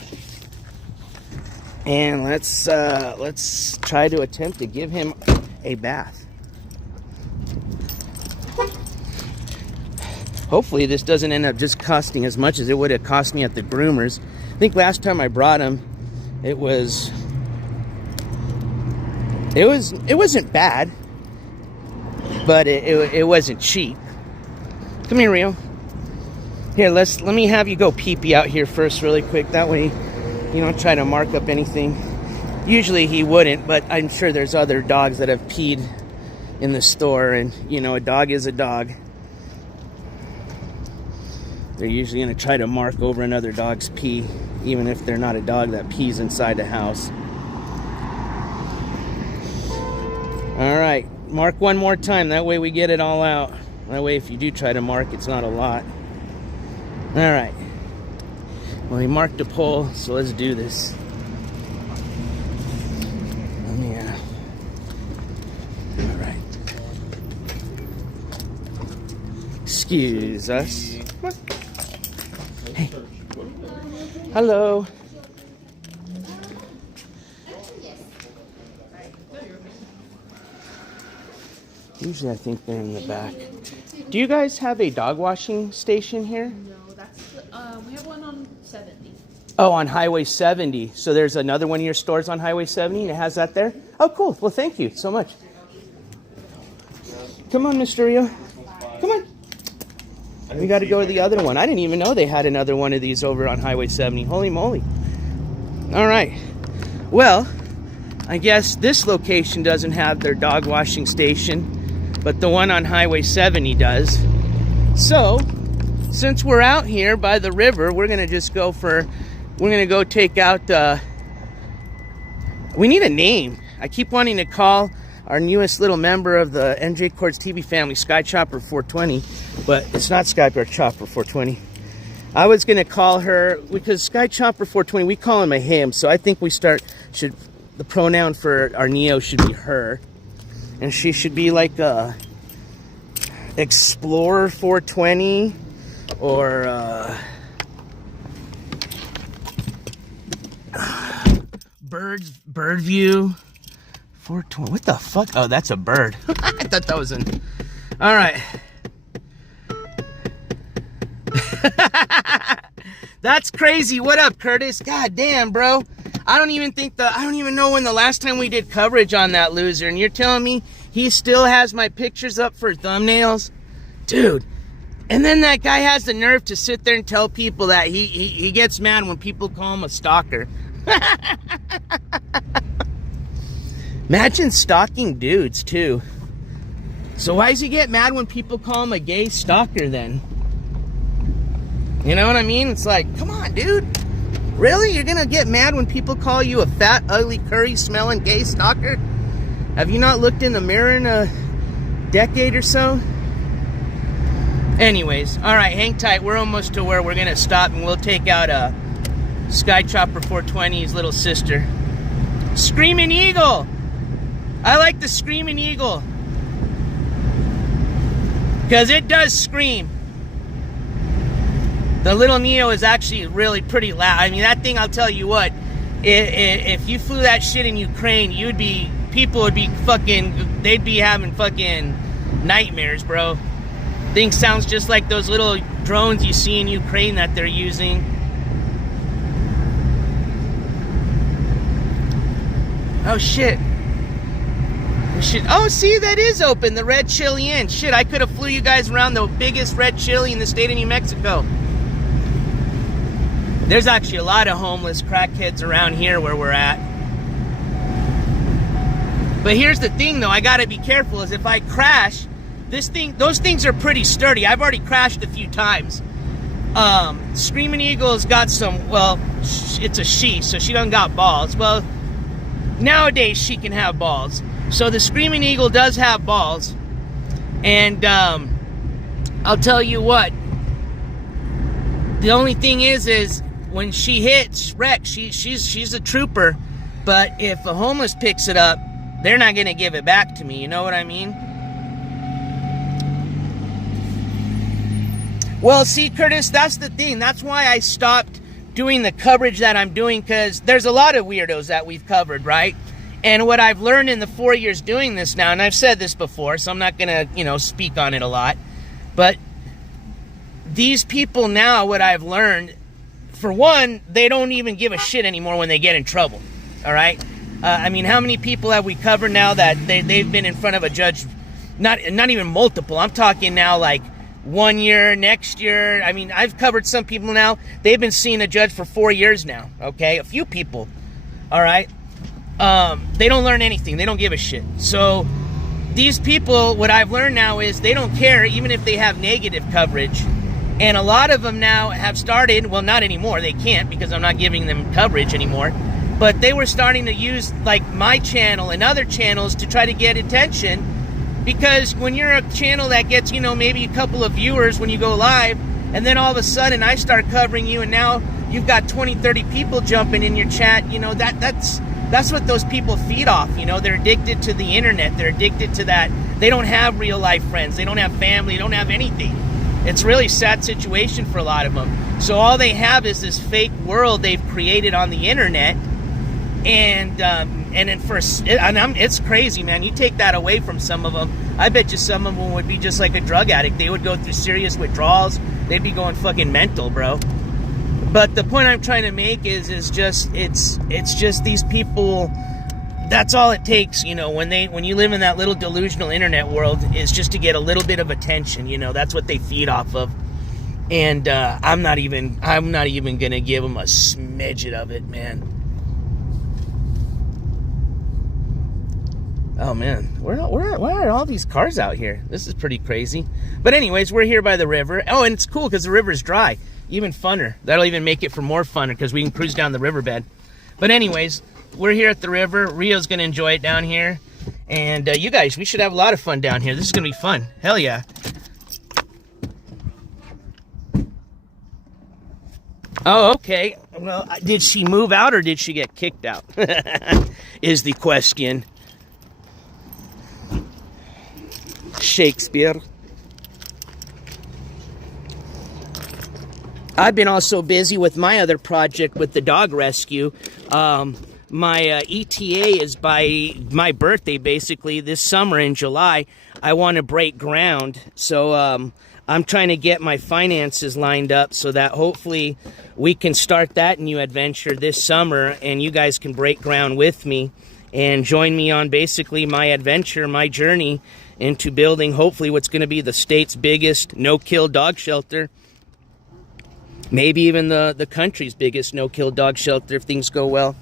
And let's try to attempt to give him a bath. Hopefully this doesn't end up just costing as much as it would have cost me at the groomers. I think last time I brought him, it wasn't bad, but it wasn't cheap. Come here, Rio. Here, let me have you go pee-pee out here first really quick. That way you don't try to mark up anything. Usually he wouldn't, but I'm sure there's other dogs that have peed in the store, and a dog is a dog. They're usually going to try to mark over another dog's pee, even if they're not a dog that pees inside the house. All right, mark one more time. That way we get it all out. That way if you do try to mark, it's not a lot. All right. Well, he marked a pole, so let's do this. All right. Excuse us. Hey. Hello. Usually I think they're in the back. Do you guys have a dog washing station here? No, that's we have one on 70. Oh, on Highway 70. So there's another one of your stores on Highway 70 and it has that there? Oh, cool. Well, thank you so much. Come on, Mr. Rio. Come on. We got to go to the other one. I didn't even know they had another one of these over on Highway 70. Holy moly. All right. Well, I guess this location doesn't have their dog washing station, but the one on Highway 70 does. So, since we're out here by the river, we're going to just go for... We're going to go take out... we need a name. I keep wanting to call our newest little member of the NJCourtsTV family, Sky Chopper 420, but it's not Sky Chopper 420. I was going to call her, because Sky Chopper 420, we call him a him, so I think the pronoun for our Neo should be her. And she should be like Explorer 420, or Bird View 420. What the fuck? Oh, that's a bird. I thought that was an... All right. That's crazy. What up, Curtis? God damn, bro. I don't even know when the last time we did coverage on that loser, and you're telling me he still has my pictures up for thumbnails? Dude. And then that guy has the nerve to sit there and tell people that he gets mad when people call him a stalker. Imagine stalking dudes, too. So why does he get mad when people call him a gay stalker, then? You know what I mean? It's like, come on, dude. Really? You're gonna get mad when people call you a fat, ugly, curry-smelling gay stalker? Have you not looked in the mirror in a decade or so? Anyways, alright, hang tight. We're almost to where we're gonna stop, and we'll take out Sky Chopper 420's little sister. Screaming Eagle! I like the Screaming Eagle. Because it does scream. The little Neo is actually really pretty loud. I mean, that thing, I'll tell you what, if you flew that shit in Ukraine, people would be fucking, they'd be having fucking nightmares, bro. Thing sounds just like those little drones you see in Ukraine that they're using. Oh, shit. Oh, see, that is open, the Red Chili Inn. Shit, I could have flew you guys around the biggest red chili in the state of New Mexico. There's actually a lot of homeless crackheads around here where we're at. But here's the thing, though. I gotta be careful, is if I crash, those things are pretty sturdy. I've already crashed a few times. Screaming Eagle's got some, well, it's a she, so she done got balls. Well, nowadays she can have balls. So the Screaming Eagle does have balls. And I'll tell you what. The only thing is when she hits wreck, she's a trooper. But if a homeless picks it up, they're not gonna give it back to me. You know what I mean? Well, see, Curtis, that's the thing. That's why I stopped doing the coverage that I'm doing, because there's a lot of weirdos that we've covered, right? And what I've learned in the 4 years doing this now, and I've said this before, so I'm not gonna, speak on it a lot, but these people now, what I've learned, for one, they don't even give a shit anymore when they get in trouble, all right? I mean, how many people have we covered now that they've been in front of a judge, not even multiple, I'm talking now like 1 year, next year. I mean, I've covered some people now, they've been seeing a judge for 4 years now, okay? A few people, all right? They don't learn anything. They don't give a shit. So these people, what I've learned now is they don't care even if they have negative coverage. And a lot of them now have started, well, not anymore. They can't because I'm not giving them coverage anymore. But they were starting to use like my channel and other channels to try to get attention. Because when you're a channel that gets, maybe a couple of viewers when you go live, and then all of a sudden I start covering you and now you've got 20, 30 people jumping in your chat, that's what those people feed off. They're addicted to the internet. They're addicted to that. They don't have real life friends. They don't have family. They don't have anything. It's a really sad situation for a lot of them. So all they have is this fake world they've created on the internet. And then it's crazy, man. You take that away from some of them, I bet you some of them would be just like a drug addict. They would go through serious withdrawals. They'd be going fucking mental, bro. But the point I'm trying to make is just it's just these people. That's all it takes, you know, when you live in that little delusional internet world, is just to get a little bit of attention. You know, that's what they feed off of. And I'm not even gonna give them a smidget of it, man. Oh man, why are all these cars out here? This is pretty crazy. But anyways, we're here by the river. Oh, and it's cool because the river's dry. Even funner. That'll even make it for more funner because we can cruise down the riverbed. But anyways, we're here at the river. Rio's gonna enjoy it down here. And you guys, we should have a lot of fun down here. This is gonna be fun. Hell yeah. Oh, okay. Well, did she move out or did she get kicked out? Is the question. Shakespeare. I've been also busy with my other project with the dog rescue. My ETA is by my birthday, basically, this summer in July. I want to break ground, so I'm trying to get my finances lined up so that hopefully we can start that new adventure this summer, and you guys can break ground with me and join me on basically my adventure, my journey into building hopefully what's going to be the state's biggest no-kill dog shelter. Maybe even the country's biggest no-kill dog shelter if things go well.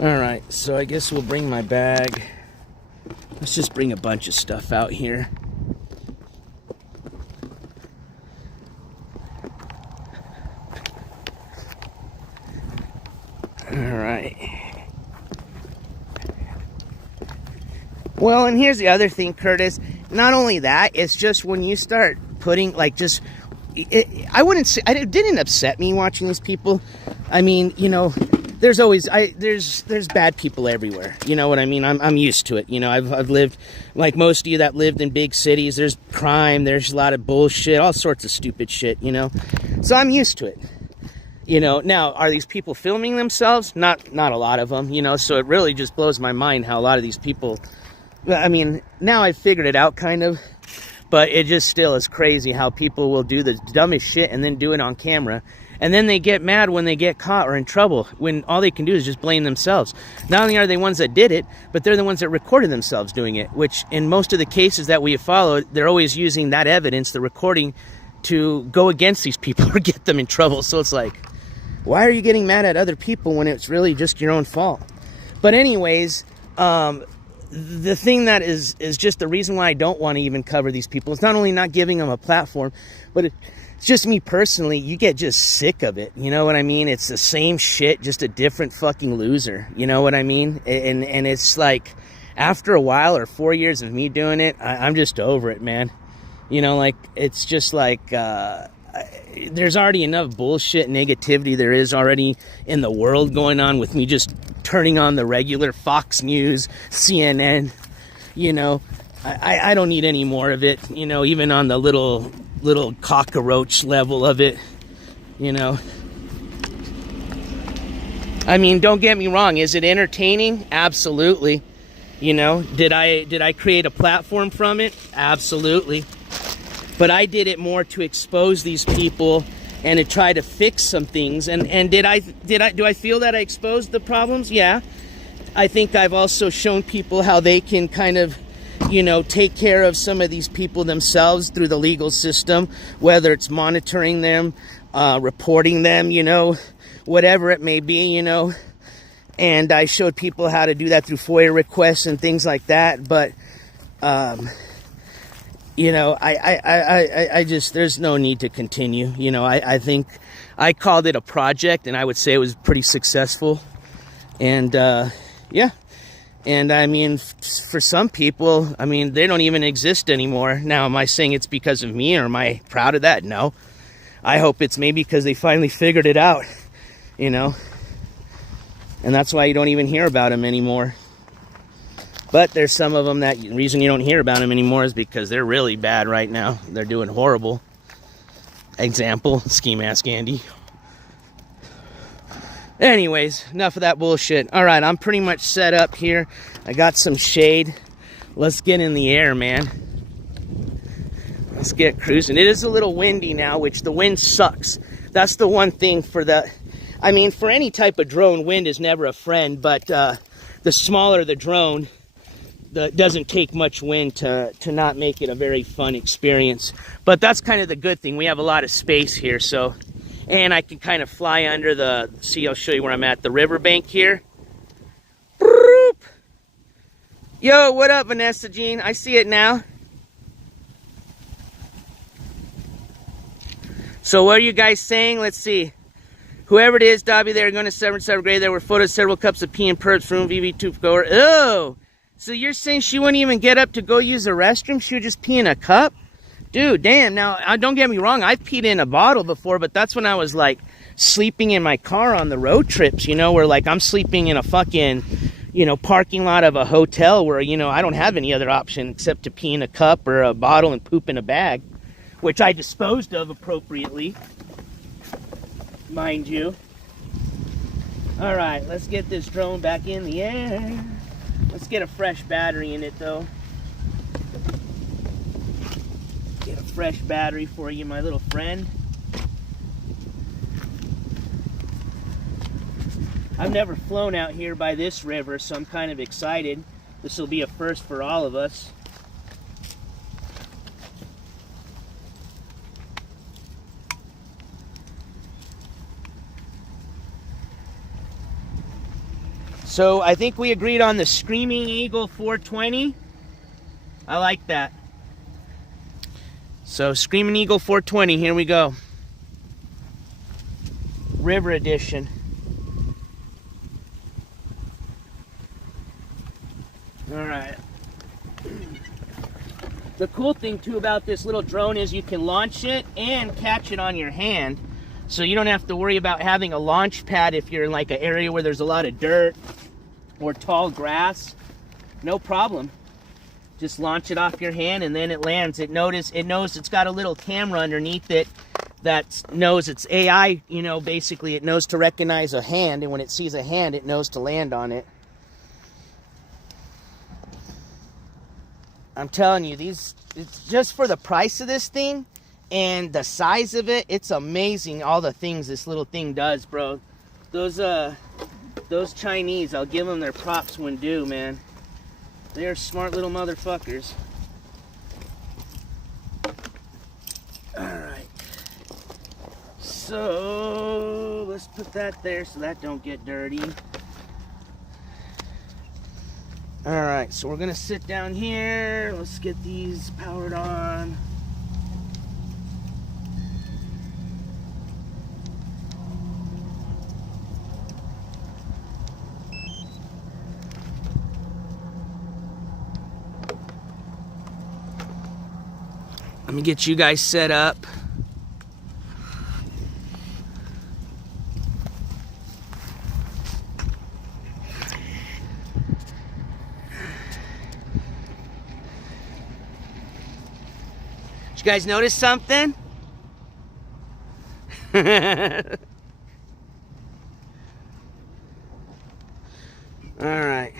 Alright, so I guess we'll bring my bag. Let's just bring a bunch of stuff out here. Alright. Well, and here's the other thing, Curtis. Not only that, it's just when you start putting, like, just... I wouldn't say... It didn't upset me watching these people. I mean, you know... There's always there's bad people everywhere. You know what I mean? I'm used to it. You know, I've lived like most of you that lived in big cities. There's crime. There's a lot of bullshit, all sorts of stupid shit. You know, so I'm used to it. You know, now are these people filming themselves? Not a lot of them. You know, so it really just blows my mind how a lot of these people. I mean, now I've figured it out kind of, but it just still is crazy how people will do the dumbest shit and then do it on camera. And then they get mad when they get caught or in trouble, when all they can do is just blame themselves. Not only are they ones that did it, but they're the ones that recorded themselves doing it, which in most of the cases that we have followed, they're always using that evidence, the recording, to go against these people or get them in trouble. So it's like, why are you getting mad at other people when it's really just your own fault? But anyways, the thing that is just the reason why I don't want to even cover these people. It's not only not giving them a platform, but it's just me personally, you get just sick of it. You know what I mean? It's the same shit, just a different fucking loser. You know what I mean? And it's like, after a while or 4 years of me doing it, I'm just over it, man. You know, like, it's just like, there's already enough bullshit negativity there is already in the world going on with me just turning on the regular Fox News, CNN, you know. I don't need any more of it, you know, even on the little cockroach level of it, you know. I mean, don't get me wrong, is it entertaining? Absolutely. You know, did I create a platform from it? Absolutely. But I did it more to expose these people and to try to fix some things. And do I feel that I exposed the problems? Yeah. I think I've also shown people how they can kind of, you know, take care of some of these people themselves through the legal system, whether it's monitoring them, reporting them, you know, whatever it may be, you know. And I showed people how to do that through FOIA requests and things like that. But, you know, I just, there's no need to continue. You know, I think I called it a project, and I would say it was pretty successful. And, yeah. And I mean, for some people, I mean, they don't even exist anymore. Now, am I saying it's because of me, or am I proud of that? No. I hope it's maybe because they finally figured it out, you know. And that's why you don't even hear about them anymore. But there's some of them that the reason you don't hear about them anymore is because they're really bad right now. They're doing horrible. Example, Ski Mask Andy. Anyways, enough of that bullshit. All right, I'm pretty much set up here. I got some shade. Let's get in the air, man. Let's get cruising. It is a little windy now, which the wind sucks. That's the one thing for the... I mean, for any type of drone, wind is never a friend, but the smaller the drone, doesn't take much wind to not make it a very fun experience. But that's kind of the good thing. We have a lot of space here, so... And I can kind of fly under the... See, I'll show you where I'm at. The riverbank here. Boop. Yo, what up, Vanessa Jean? I see it now. So what are you guys saying? Let's see. Whoever it is, Dobby, they're going to 7th grade. There were photos, several cups of pee and perps, room, VV2 goer. Oh! So you're saying she wouldn't even get up to go use the restroom? She would just pee in a cup? Dude, damn. Now, don't get me wrong. I've peed in a bottle before, but that's when I was, like, sleeping in my car on the road trips, you know, where, like, I'm sleeping in a fucking, you know, parking lot of a hotel where, you know, I don't have any other option except to pee in a cup or a bottle and poop in a bag, which I disposed of appropriately, mind you. All right, let's get this drone back in the air. Let's get a fresh battery in it, though. Get a fresh battery for you, my little friend. I've never flown out here by this river, so I'm kind of excited. This will be a first for all of us. So I think we agreed on the Screaming Eagle 420. I like that. So Screaming Eagle 420, here we go. River edition. All right. The cool thing too about this little drone is you can launch it and catch it on your hand. So you don't have to worry about having a launch pad if you're in like an area where there's a lot of dirt or tall grass. No problem. Just launch it off your hand and then it lands. It knows it's got a little camera underneath it that knows it's AI, you know, basically it knows to recognize a hand, and when it sees a hand, it knows to land on it. I'm telling you, it's just for the price of this thing and the size of it, it's amazing all the things this little thing does, bro. Those Chinese, I'll give them their props when due, man. They're smart little motherfuckers. Alright. So, let's put that there so that don't get dirty. Alright, so we're going to sit down here. Let's get these powered on. Let me get you guys set up. Did you guys notice something? All right.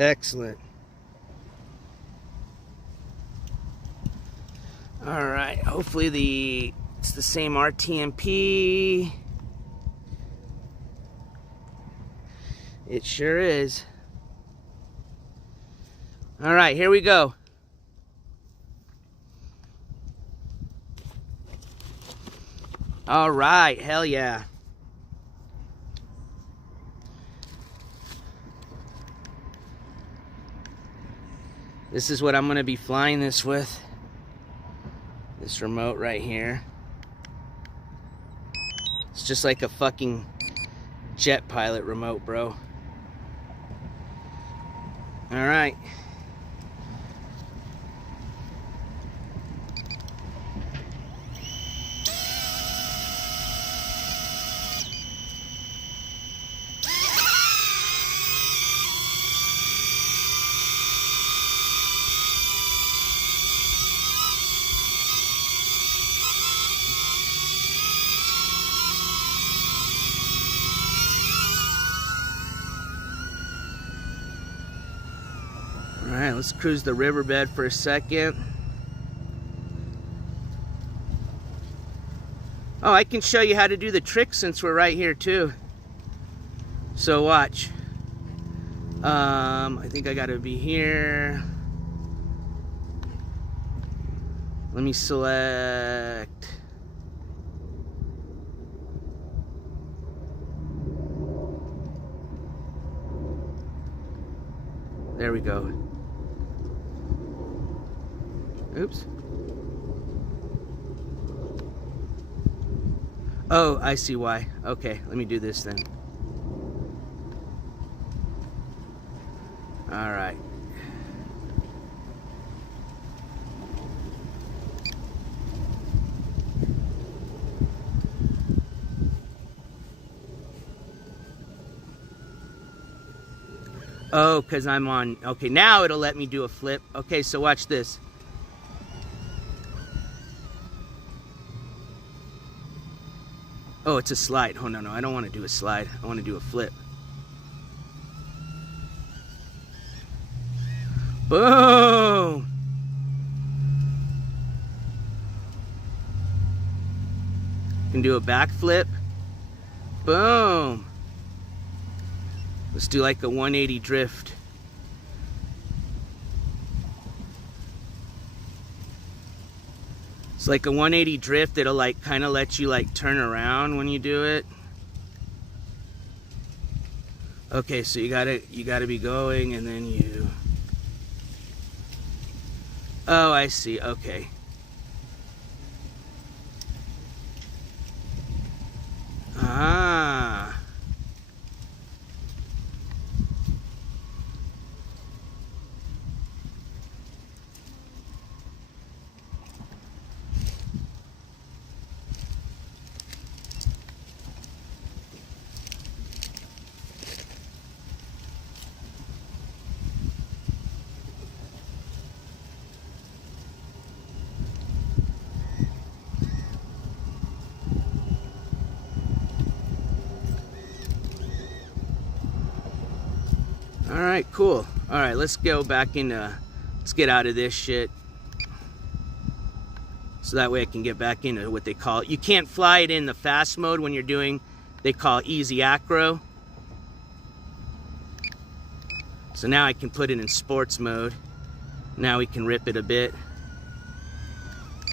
Excellent. All right, hopefully it's the same RTMP. It sure is. All right, here we go. All right, hell yeah. This is what I'm going to be flying this with. This remote right here. It's just like a fucking jet pilot remote, bro. All right. Alright, let's cruise the riverbed for a second. Oh, I can show you how to do the trick since we're right here too. So watch. I think I gotta be here. Let me select. There we go. Oops. Oh, I see why. Okay, let me do this then. All right. Oh, because I'm on. Okay, now it'll let me do a flip. Okay, so watch this. Oh, it's a slide. Oh, no, I don't want to do a slide. I want to do a flip. Boom! Can do a backflip. Boom! Let's do like a 180 drift. It's like a 180 drift. It'll like kind of let you like turn around when you do it. Okay, so you gotta be going, and then you. Oh, I see. Okay. Ah. All right, cool. All right, let's go back into, let's get out of this shit. So that way I can get back into what they call, you can't fly it in the fast mode when you're doing, they call easy acro. So now I can put it in sports mode. Now we can rip it a bit.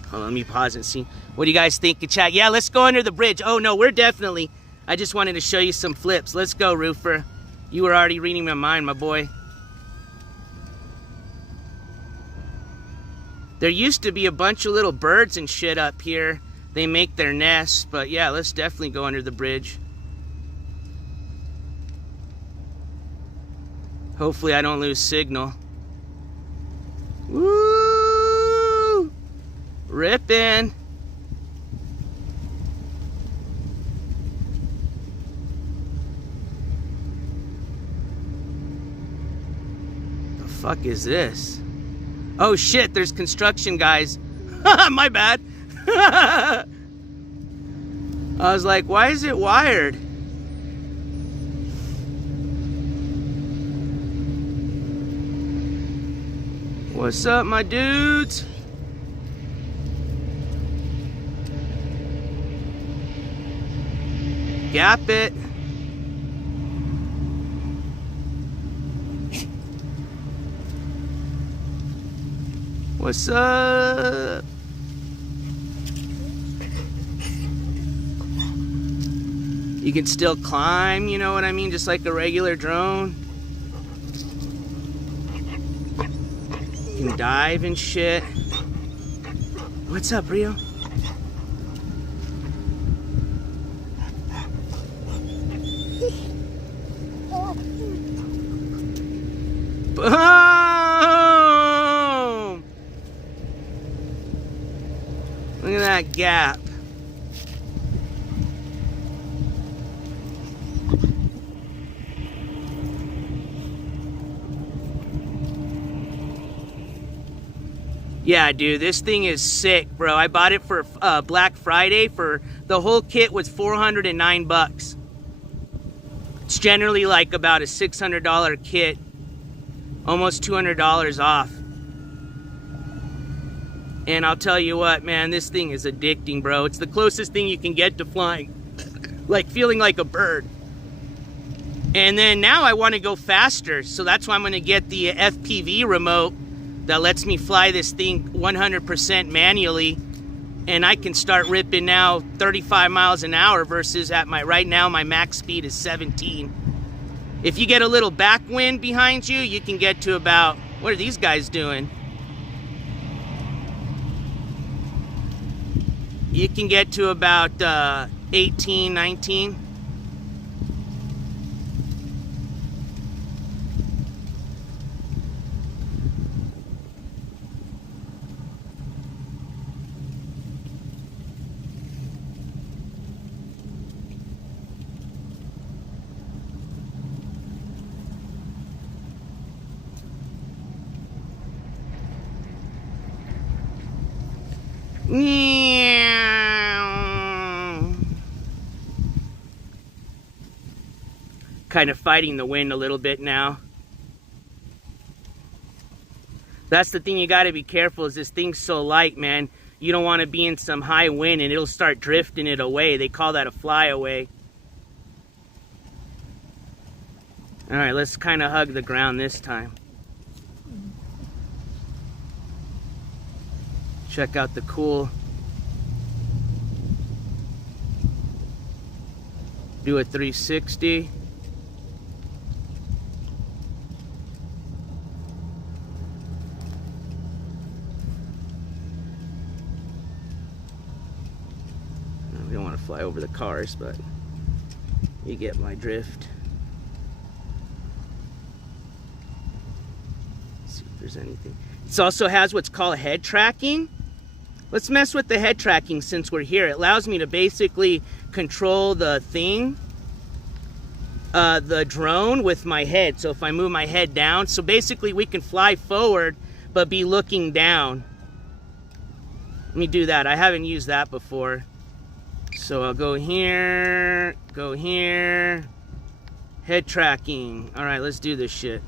Hold on, let me pause and see. What do you guys think in chat? Yeah, let's go under the bridge. Oh no, we're definitely, I just wanted to show you some flips. Let's go, Roofer. You were already reading my mind, my boy. There used to be a bunch of little birds and shit up here. They make their nests, but yeah, let's definitely go under the bridge. Hopefully I don't lose signal. Woo! Rippin'. The fuck is this? Oh shit, there's construction guys. My bad. I was like, why is it wired? What's up, my dudes? Gap it. What's up? You can still climb, you know what I mean? Just like a regular drone. You can dive and shit. What's up, Rio? Boom! Look at that gap. Yeah, dude, this thing is sick, bro. I bought it for Black Friday. For the whole kit was $409. It's generally like about a $600 kit, almost $200 off. And I'll tell you what, man, this thing is addicting, bro. It's the closest thing you can get to flying, like feeling like a bird. And then now I want to go faster, so that's why I'm going to get the FPV remote that lets me fly this thing 100% manually, and I can start ripping now 35 miles an hour versus at right now my max speed is 17. If you get a little backwind behind you, you can get to about, what are these guys doing? You can get to about 18, 19. Kind of fighting the wind a little bit now. That's the thing, you got to be careful, is this thing's so light, man. You don't want to be in some high wind and it'll start drifting it away. They call that a flyaway. All right, let's kind of hug the ground this time. Check out the cool. Do a 360. We don't want to fly over the cars, but you get my drift. Let's see if there's anything. It also has what's called head tracking. Let's mess with the head tracking since we're here. It allows me to basically control the thing, the drone, with my head. So if I move my head down, so basically we can fly forward but be looking down. Let me do that. I haven't used that before. So I'll go here, head tracking. All right, let's do this shit.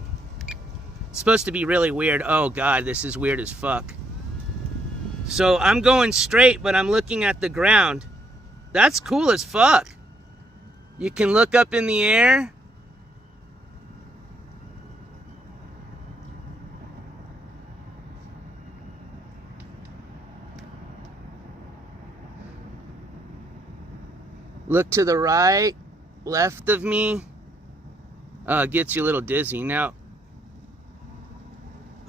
It's supposed to be really weird. Oh God, this is weird as fuck. So I'm going straight, but I'm looking at the ground. That's cool as fuck. You can look up in the air. Look to the right, left of me. It gets you a little dizzy. Now,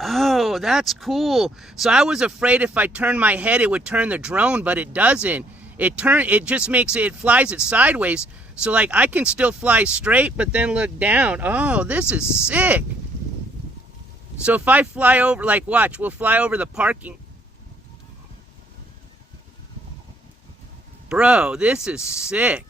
oh, that's cool. So I was afraid if I turned my head, it would turn the drone, but it doesn't. It just makes it flies it sideways. So like I can still fly straight, but then look down. Oh, this is sick. So if I fly over, like watch, we'll fly over the parking. Bro, this is sick.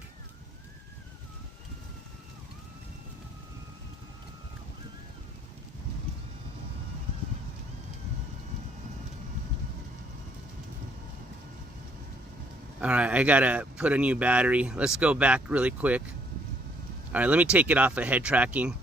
All right, I gotta put a new battery. Let's go back really quick. All right, let me take it off of head tracking.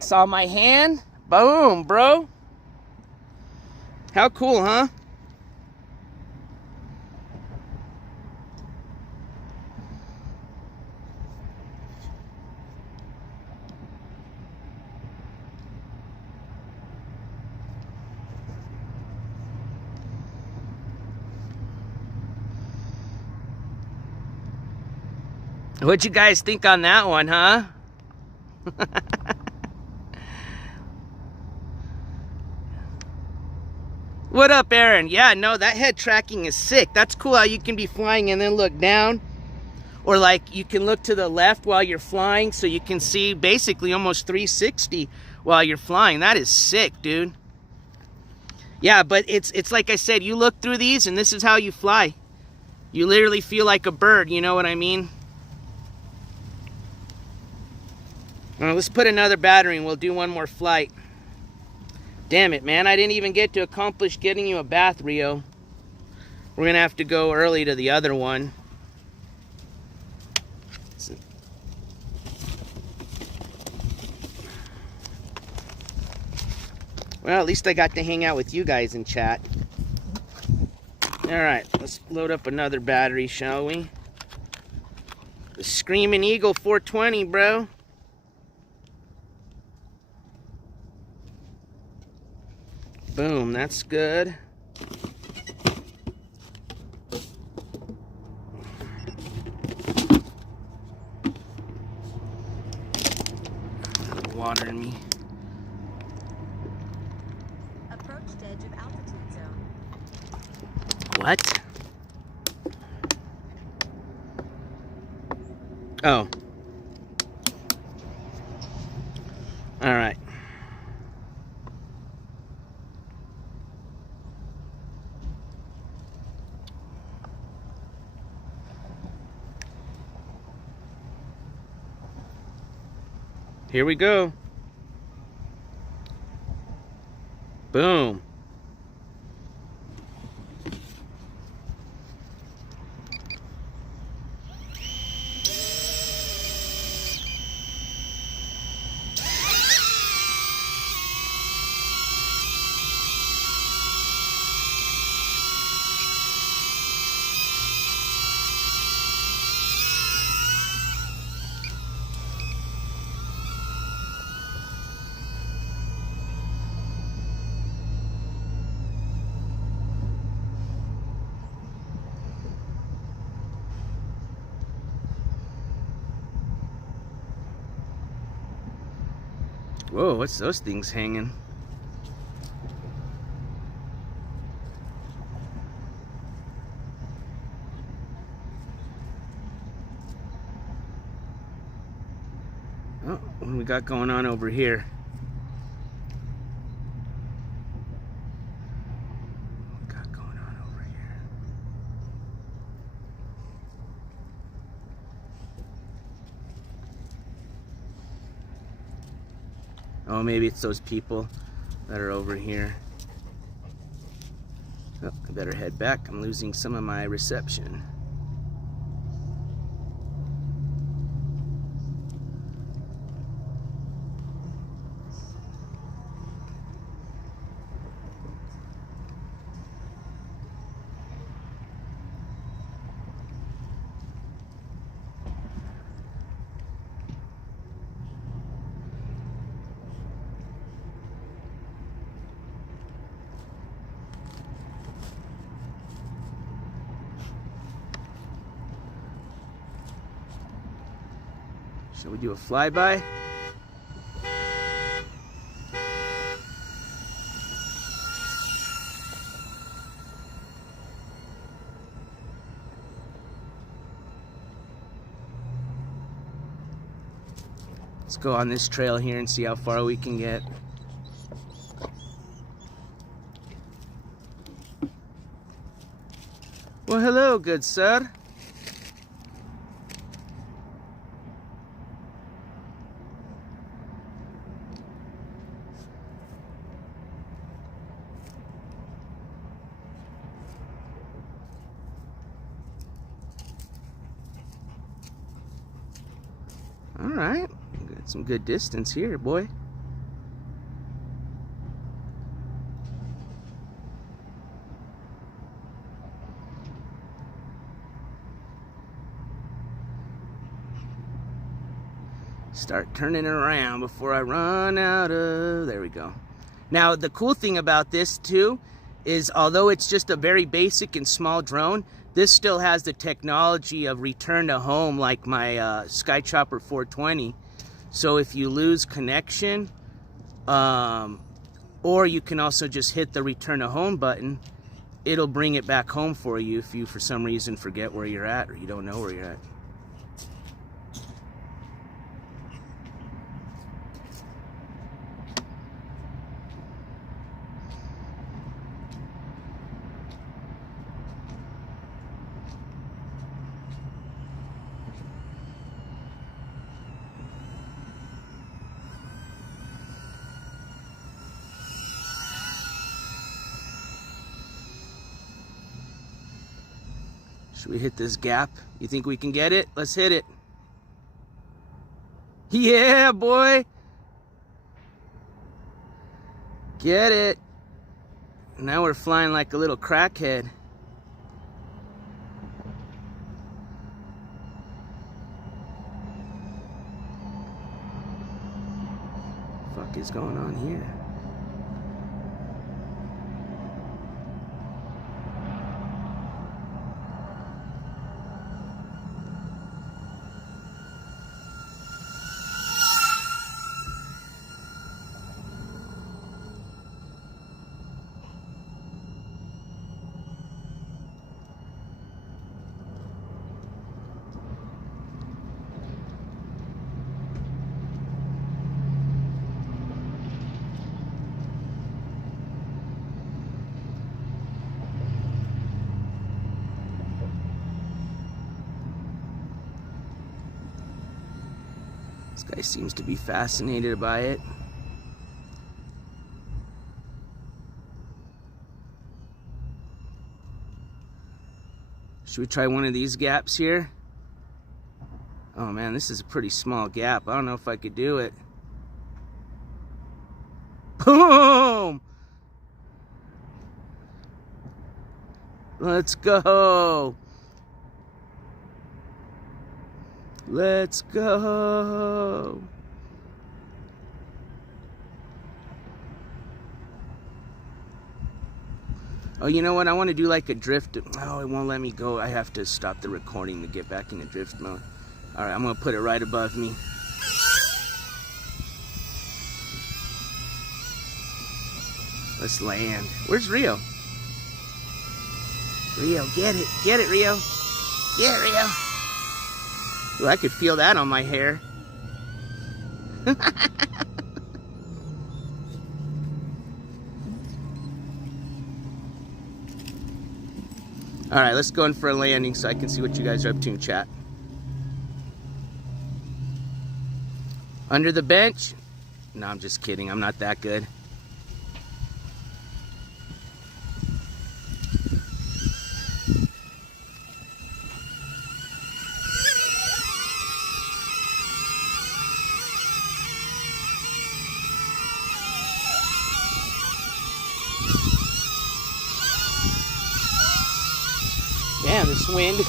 Saw my hand. Boom, bro. How cool, huh? What'd you guys think on that one, huh? What up, Aaron? Yeah, no, that head tracking is sick. That's cool how you can be flying and then look down. Or like you can look to the left while you're flying so you can see basically almost 360 while you're flying. That is sick, dude. Yeah, but it's like I said, you look through these and this is how you fly. You literally feel like a bird, you know what I mean? Well, let's put another battery and we'll do one more flight. Damn it, man. I didn't even get to accomplish getting you a bath, Rio. We're going to have to go early to the other one. Well, at least I got to hang out with you guys in chat. Alright, let's load up another battery, shall we? The Screaming Eagle 420, bro. Boom, that's good. Water in me. Approached edge of altitude zone. What? Oh. All right. Here we go. Boom. Whoa, what's those things hanging? Oh, what do we got going on over here? What we got going on over here? Oh, maybe it's those people that are over here. Oh, I better head back. I'm losing some of my reception. Shall we do a flyby? Let's go on this trail here and see how far we can get. Well, hello, good sir. All right, got some good distance here, boy. Start turning it around before I run out of... There we go. Now, the cool thing about this, too, is although it's just a very basic and small drone, This still has the technology of return to home like my Skychopper 420. So if you lose connection, or you can also just hit the return to home button, it'll bring it back home for you if you for some reason forget where you're at or you don't know where you're at. Should we hit this gap? You think we can get it? Let's hit it. Yeah, boy. Get it. Now we're flying like a little crackhead. What the fuck is going on here? This guy seems to be fascinated by it. Should we try one of these gaps here? Oh man, this is a pretty small gap. I don't know if I could do it. Boom! Let's go! Let's go! Oh, you know what? I want to do like a drift. Oh, it won't let me go. I have to stop the recording to get back into drift mode. All right, I'm going to put it right above me. Let's land. Where's Rio? Rio, get it. Get it, Rio. Get it, Rio. Ooh, I could feel that on my hair. All right, let's go in for a landing so I can see what you guys are up to in chat. Under the bench? No, I'm just kidding. I'm not that good. Damn, this wind. You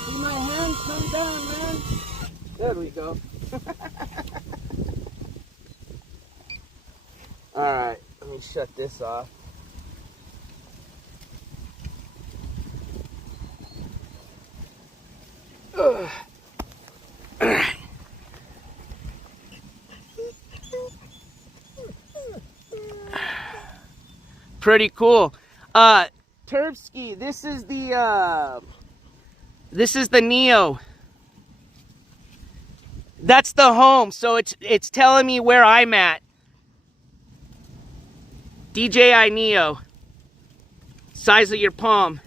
see my hand come down, man? There we go. Alright, let me shut this off. Ugh. Pretty cool. Turbsky, this is the Neo. That's the home, so it's telling me where I'm at. DJI Neo. Size of your palm.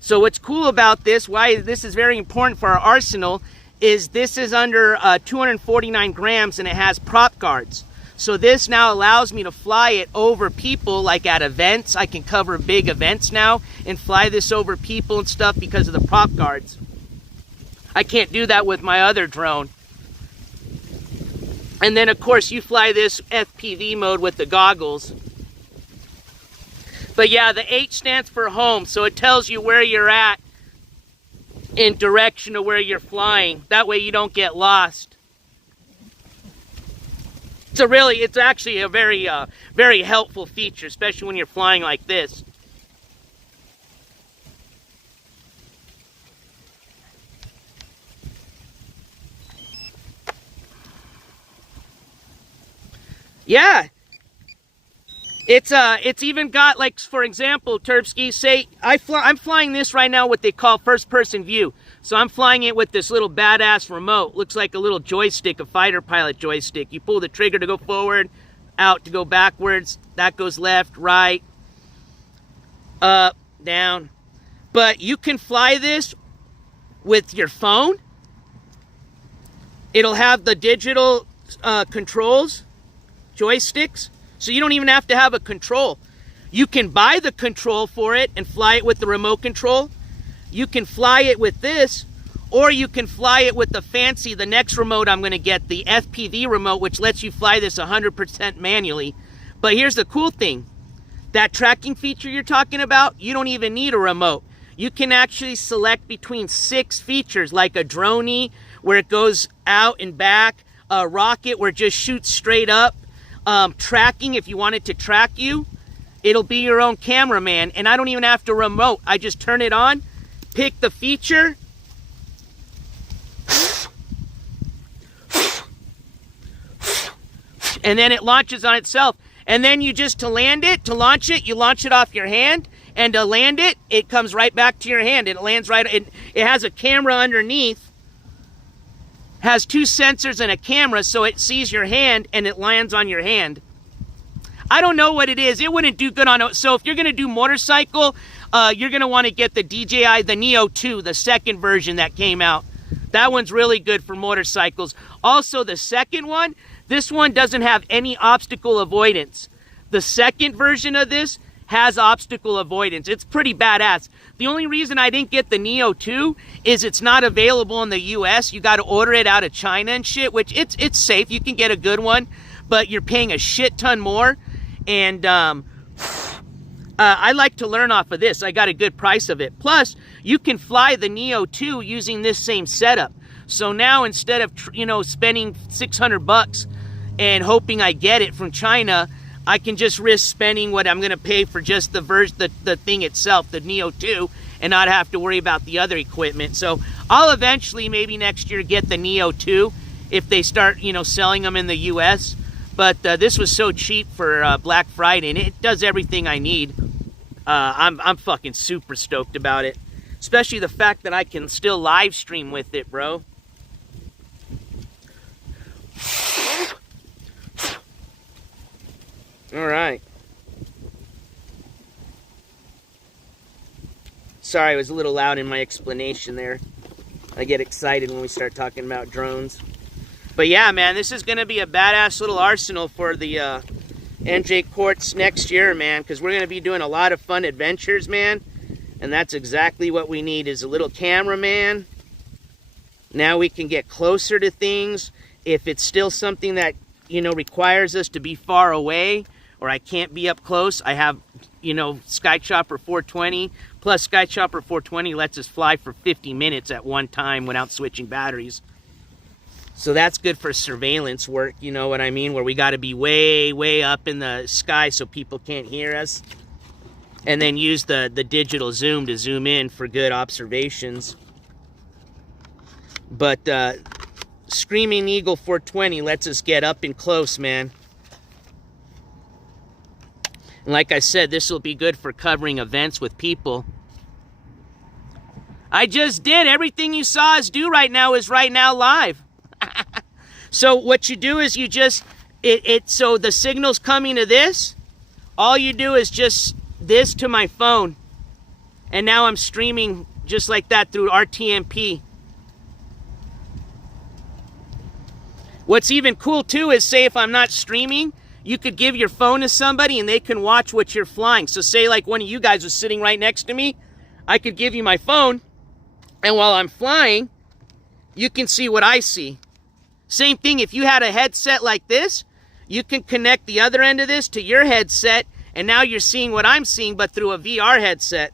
So what's cool about this, why this is very important for our arsenal, is this is under 249 grams and it has prop guards. So this now allows me to fly it over people, like at events. I can cover big events now and fly this over people and stuff because of the prop guards. I can't do that with my other drone. And then of course you fly this FPV mode with the goggles. But yeah, the H stands for home, so it tells you where you're at. in direction of where you're flying. That way you don't get lost. It's actually a very, very helpful feature, especially when you're flying like this. Yeah. It's even got, like, for example, Terpsky, say, I'm flying this right now, what they call first-person view. So I'm flying it with this little badass remote. Looks like a little joystick, a fighter pilot joystick. You pull the trigger to go forward, out to go backwards. That goes left, right, up, down. But you can fly this with your phone. It'll have the digital controls, joysticks. So you don't even have to have a control. You can buy the control for it and fly it with the remote control. You can fly it with this, or you can fly it with the next remote I'm going to get, the FPV remote, which lets you fly this 100% manually. But here's the cool thing. That tracking feature you're talking about, you don't even need a remote. You can actually select between 6 features, like a droney, where it goes out and back, a rocket where it just shoots straight up, tracking, if you want it to track you, it'll be your own cameraman, and I don't even have to remote. I just turn it on, pick the feature, and then it launches on itself. And then you just, to launch it, you launch it off your hand, and to land it, it comes right back to your hand. It lands right, it has a camera underneath, has 2 sensors and a camera, so it sees your hand and it lands on your hand. I don't know what it is. It wouldn't do good on it. So if you're going to do motorcycle, you're going to want to get the DJI, the Neo 2, the second version that came out. That one's really good for motorcycles. Also, the second one, this one doesn't have any obstacle avoidance. The second version of this has obstacle avoidance. It's pretty badass. The only reason I didn't get the Neo 2 is it's not available in the US. You got to order it out of China and shit, which it's safe. You can get a good one, but you're paying a shit ton more. And I like to learn off of this. I got a good price of it. Plus, you can fly the Neo 2 using this same setup. So now instead of, spending $600 and hoping I get it from China, I can just risk spending what I'm going to pay for just the thing itself, the Neo 2, and not have to worry about the other equipment. So I'll eventually, maybe next year, get the Neo 2 if they start, selling them in the US. But this was so cheap for Black Friday, and it does everything I need. I'm fucking super stoked about it. Especially the fact that I can still live stream with it, bro. All right. Sorry, I was a little loud in my explanation there. I get excited when we start talking about drones. But yeah, man, this is going to be a badass little arsenal for the NJCourts next year, man, because we're going to be doing a lot of fun adventures, man. And that's exactly what we need, is a little cameraman. Now we can get closer to things. If it's still something that, requires us to be far away, or I can't be up close, I have, Skychopper 420. Plus, Skychopper 420 lets us fly for 50 minutes at one time without switching batteries. So that's good for surveillance work, you know what I mean? Where we got to be way, way up in the sky so people can't hear us. And then use the digital zoom to zoom in for good observations. But Screaming Eagle 420 lets us get up and close, man. And like I said, this will be good for covering events with people. I just did. Everything you saw us do right now is right now live. So what you do is you just, so the signal's coming to this. All you do is just this to my phone. And now I'm streaming just like that through RTMP. What's even cool too is, say if I'm not streaming, you could give your phone to somebody and they can watch what you're flying. So say like one of you guys was sitting right next to me, I could give you my phone, and while I'm flying, you can see what I see. Same thing, if you had a headset like this, you can connect the other end of this to your headset, and now you're seeing what I'm seeing, but through a VR headset.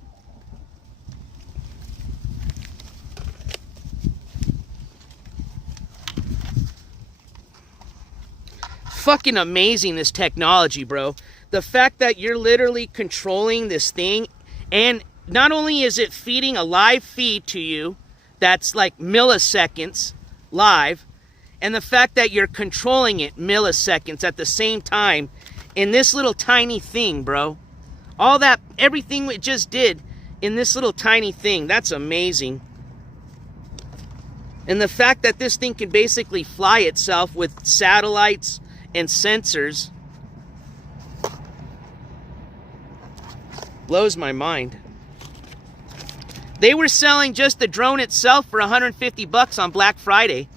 fucking amazing, this technology, bro. The fact that you're literally controlling this thing, and not only is it feeding a live feed to you that's like milliseconds live, and the fact that you're controlling it milliseconds at the same time in this little tiny thing, bro. All that, everything we just did in this little tiny thing, that's amazing. And the fact that this thing can basically fly itself with satellites and sensors blows my mind. They were selling just the drone itself for $150 on Black Friday.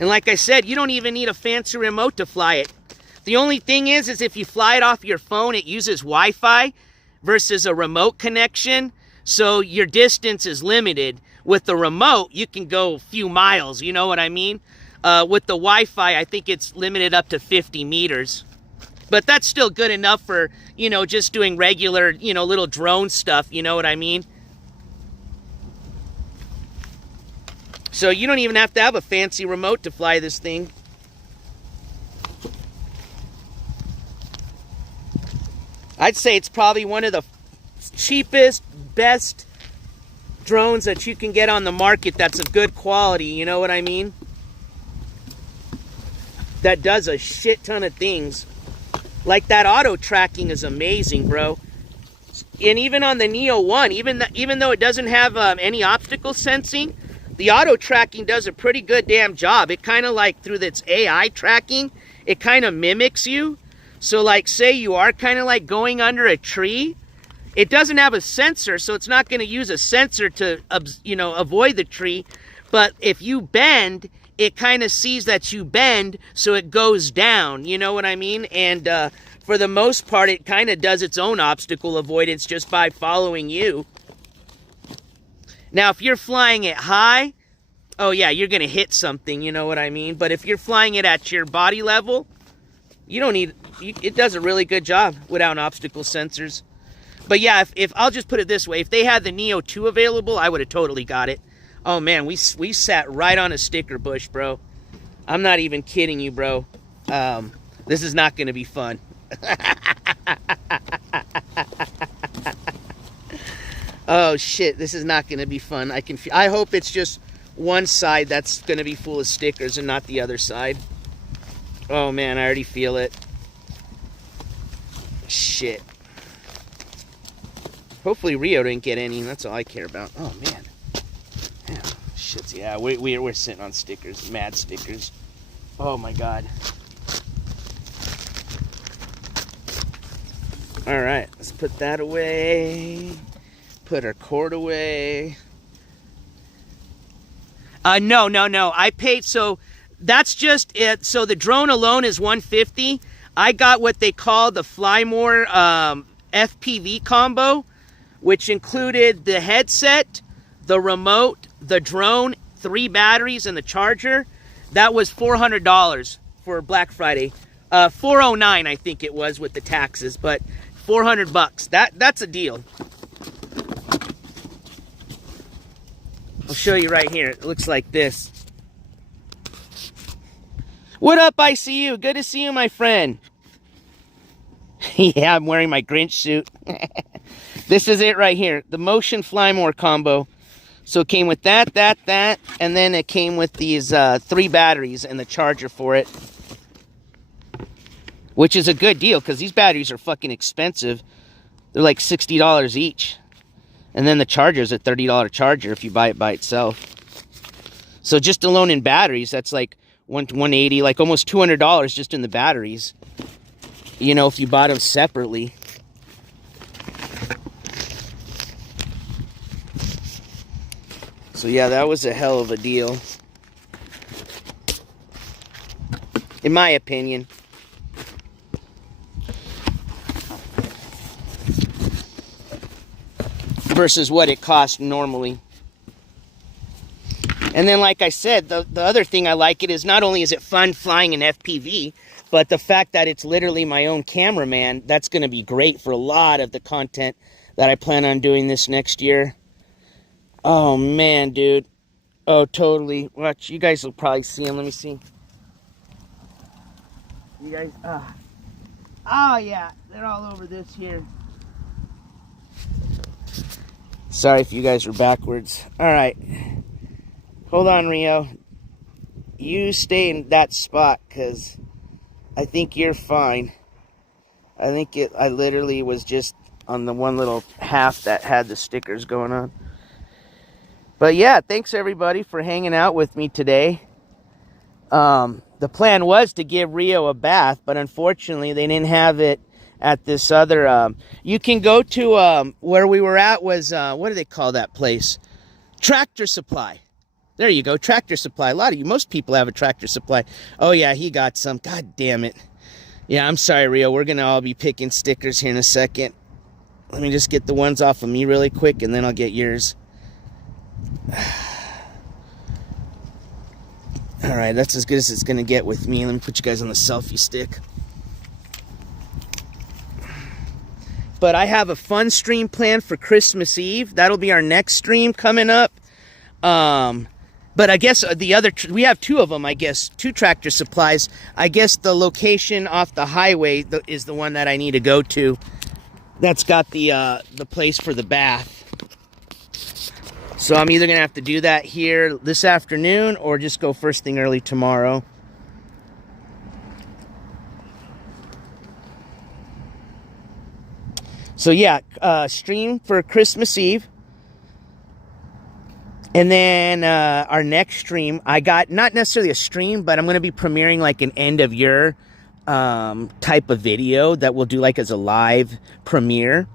And like I said, you don't even need a fancy remote to fly it. The only thing is if you fly it off your phone, it uses Wi-Fi versus a remote connection. So your distance is limited. With the remote, you can go a few miles, you know what I mean? With the Wi-Fi, I think it's limited up to 50 meters. But that's still good enough for, you know, just doing regular, you know, little drone stuff, you know what I mean? So you don't even have to have a fancy remote to fly this thing. I'd say it's probably one of the cheapest, best drones that you can get on the market that's of good quality, you know what I mean? That does a shit ton of things. Like that auto tracking is amazing, bro. And even on the Neo 1, even though it doesn't have any obstacle sensing, the auto tracking does a pretty good damn job. It kind of like, through its AI tracking, it kind of mimics you. So like, say you are kind of like going under a tree, it doesn't have a sensor, so it's not going to use a sensor to, you know, avoid the tree. But if you bend, it kind of sees that you bend, so it goes down, you know what I mean? And for the most part, it kind of does its own obstacle avoidance just by following you. Now, if you're flying it high, oh yeah, you're going to hit something, you know what I mean? But if you're flying it at your body level, you don't need, it does a really good job without obstacle sensors. But yeah, if I'll just put it this way, if they had the Neo 2 available, I would have totally got it. Oh man, we sat right on a sticker bush, bro. I'm not even kidding you, bro. This is not going to be fun. Oh shit, this is not going to be fun. I hope it's just one side that's going to be full of stickers and not the other side. Oh man, I already feel it. Shit. Hopefully Rio didn't get any. That's all I care about. Oh man. Yeah, shit. Yeah, we're sitting on stickers, mad stickers. Oh my god. All right, let's put that away. Put our cord away. No. I paid, so that's just it. So the drone alone is $150. I got what they call the Fly More FPV combo, which included the headset, the remote, the drone, 3 batteries, and the charger. That was $400 for Black Friday. $409, I think it was, with the taxes, but $400. That's a deal. I'll show you right here. It looks like this. What up, ICU? Good to see you, my friend. Yeah, I'm wearing my Grinch suit. This is it right here. The Motion Fly More combo. So it came with that, and then it came with these 3 batteries and the charger for it. Which is a good deal, because these batteries are fucking expensive. They're like $60 each. And then the charger's a $30 charger if you buy it by itself. So just alone in batteries, that's like $180, like almost $200 just in the batteries. You know, if you bought them separately. So yeah, that was a hell of a deal. In my opinion. Versus what it costs normally. And then, like I said, the other thing I like it is not only is it fun flying an FPV, but the fact that it's literally my own cameraman, that's going to be great for a lot of the content that I plan on doing this next year. Oh, man, dude. Oh, totally. Watch, you guys will probably see them. Let me see. You guys, oh yeah, they're all over this here. Sorry if you guys are backwards. All right. Hold on, Rio. You stay in that spot, because I think you're fine. I literally was just on the one little half that had the stickers going on. But yeah, thanks everybody for hanging out with me today. The plan was to give Rio a bath, but unfortunately they didn't have it at this other, you can go to, where we were at was, what do they call that place? Tractor Supply. There you go, Tractor Supply. Most people have a Tractor Supply. Oh yeah, he got some. God damn it. Yeah, I'm sorry, Rio. We're going to all be picking stickers here in a second. Let me just get the ones off of me really quick, and then I'll get yours. All right, that's as good as it's going to get with me. Let me put you guys on the selfie stick. But I have a fun stream planned for Christmas Eve. That'll be our next stream coming up. But I guess we have two of them, I guess, 2 Tractor Supplies. I guess the location off the highway is the one that I need to go to. That's got the place for the bath. So I'm either going to have to do that here this afternoon or just go first thing early tomorrow. So yeah, stream for Christmas Eve. And then our next stream, I got not necessarily a stream, but I'm going to be premiering like an end of year type of video that we'll do like as a live premiere.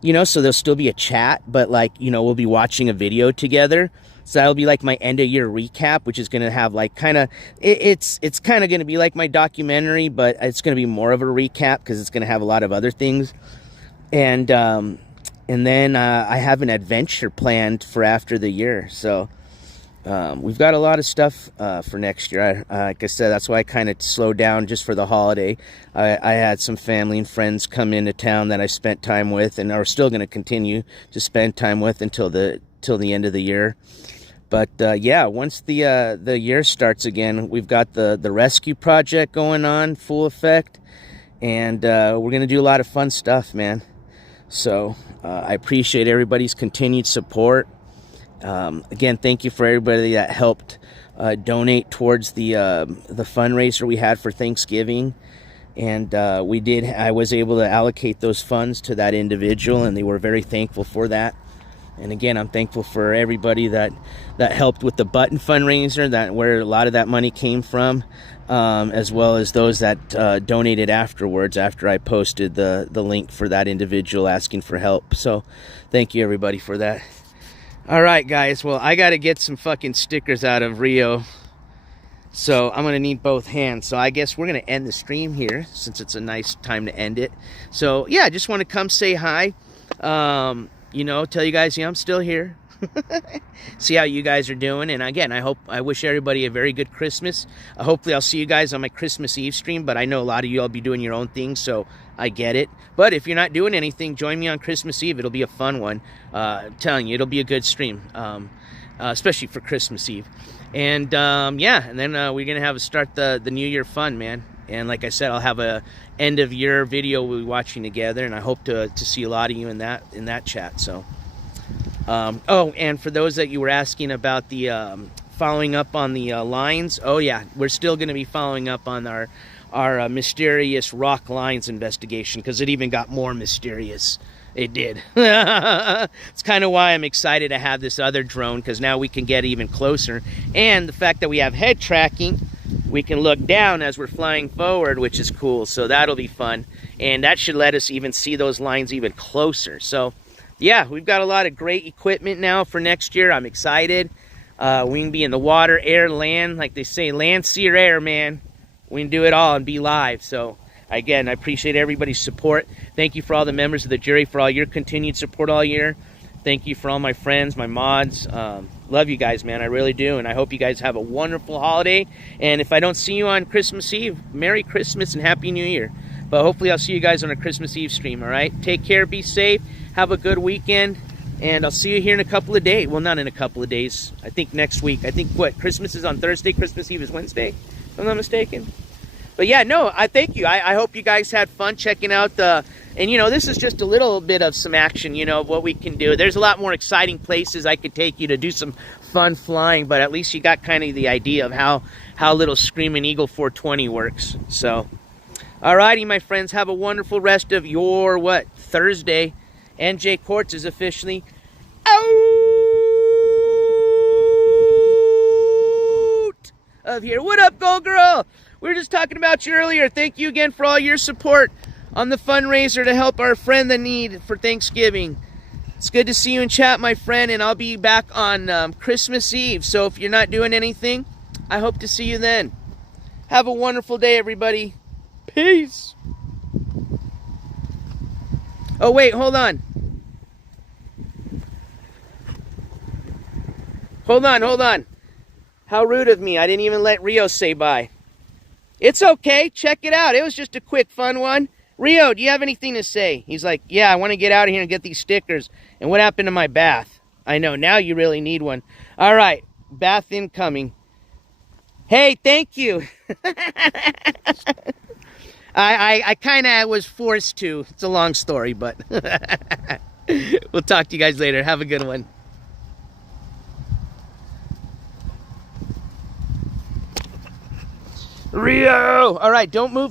You know, so there'll still be a chat, but like, you know, we'll be watching a video together. So that'll be like my end of year recap, which is going to have like kind of, it's kind of going to be like my documentary, but it's going to be more of a recap because it's going to have a lot of other things. And then I have an adventure planned for after the year. So we've got a lot of stuff for next year. Like I said, that's why I kind of slowed down just for the holiday. I had some family and friends come into town that I spent time with and are still going to continue to spend time with until the end of the year. But yeah, once the year starts again, we've got the rescue project going on full effect. And we're going to do a lot of fun stuff, man. So I appreciate everybody's continued support. Again, thank you for everybody that helped donate towards the fundraiser we had for Thanksgiving. And I was able to allocate those funds to that individual, and they were very thankful for that. And again, I'm thankful for everybody that helped with the button fundraiser, where a lot of that money came from, as well as those that donated afterwards after I posted the link for that individual asking for help. So thank you everybody for that. All right, guys. Well, I got to get some fucking stickers out of Rio. So I'm going to need both hands. So I guess we're going to end the stream here since it's a nice time to end it. So yeah, I just want to come say hi. You know, tell you guys, I'm still here. See how you guys are doing. And again, I wish everybody a very good Christmas. Hopefully I'll see you guys on my Christmas Eve stream, but I know a lot of you all be doing your own thing, so I get it. But if you're not doing anything, join me on Christmas Eve. It'll be a fun one. I'm telling you, it'll be a good stream, especially for Christmas Eve. And yeah, and then we're gonna have to start the New Year fun, man. And like I said, I'll have a end of year video we'll be watching together, and I hope to see a lot of you in that chat. So, oh, and for those that you were asking about the following up on the lines, oh yeah, we're still going to be following up on our mysterious rock lines investigation, because it even got more mysterious. It did. It's kind of why I'm excited to have this other drone, because now we can get even closer. And the fact that we have head tracking, we can look down as we're flying forward, which is cool. So that'll be fun. And that should let us even see those lines even closer. So yeah, we've got a lot of great equipment now for next year. I'm excited. We can be in the water, air, land. Like they say, land, sea, or air, man. We can do it all and be live. So again, I appreciate everybody's support. Thank you for all the members of the jury for all your continued support all year. Thank you for all my friends, my mods. Love you guys, man. I really do. And I hope you guys have a wonderful holiday. And if I don't see you on Christmas Eve, Merry Christmas and Happy New Year. But hopefully I'll see you guys on a Christmas Eve stream, all right? Take care. Be safe. Have a good weekend. And I'll see you here in a couple of days. Well, not in a couple of days. I think next week. I think, what, Christmas is on Thursday, Christmas Eve is Wednesday, if I'm not mistaken. But yeah, no, I thank you. I hope you guys had fun checking out the... And, you know, this is just a little bit of some action, you know, of what we can do. There's a lot more exciting places I could take you to do some fun flying, but at least you got kind of the idea of how little Screaming Eagle 420 works. So, alrighty, my friends, have a wonderful rest of your, what, Thursday. NJ Courts is officially out of here. What up, Gold Girl? We were just talking about you earlier. Thank you again for all your support on the fundraiser to help our friend in need for Thanksgiving. It's good to see you in chat, my friend, and I'll be back on Christmas Eve. So if you're not doing anything, I hope to see you then. Have a wonderful day, everybody. Peace. Oh, wait, hold on. Hold on. How rude of me. I didn't even let Rio say bye. It's okay. Check it out. It was just a quick, fun one. Rio, do you have anything to say? He's like, yeah, I want to get out of here and get these stickers. And what happened to my bath? I know, now you really need one. All right, bath incoming. Hey, thank you. I kind of was forced to. It's a long story, but we'll talk to you guys later. Have a good one. Rio! All right, don't move.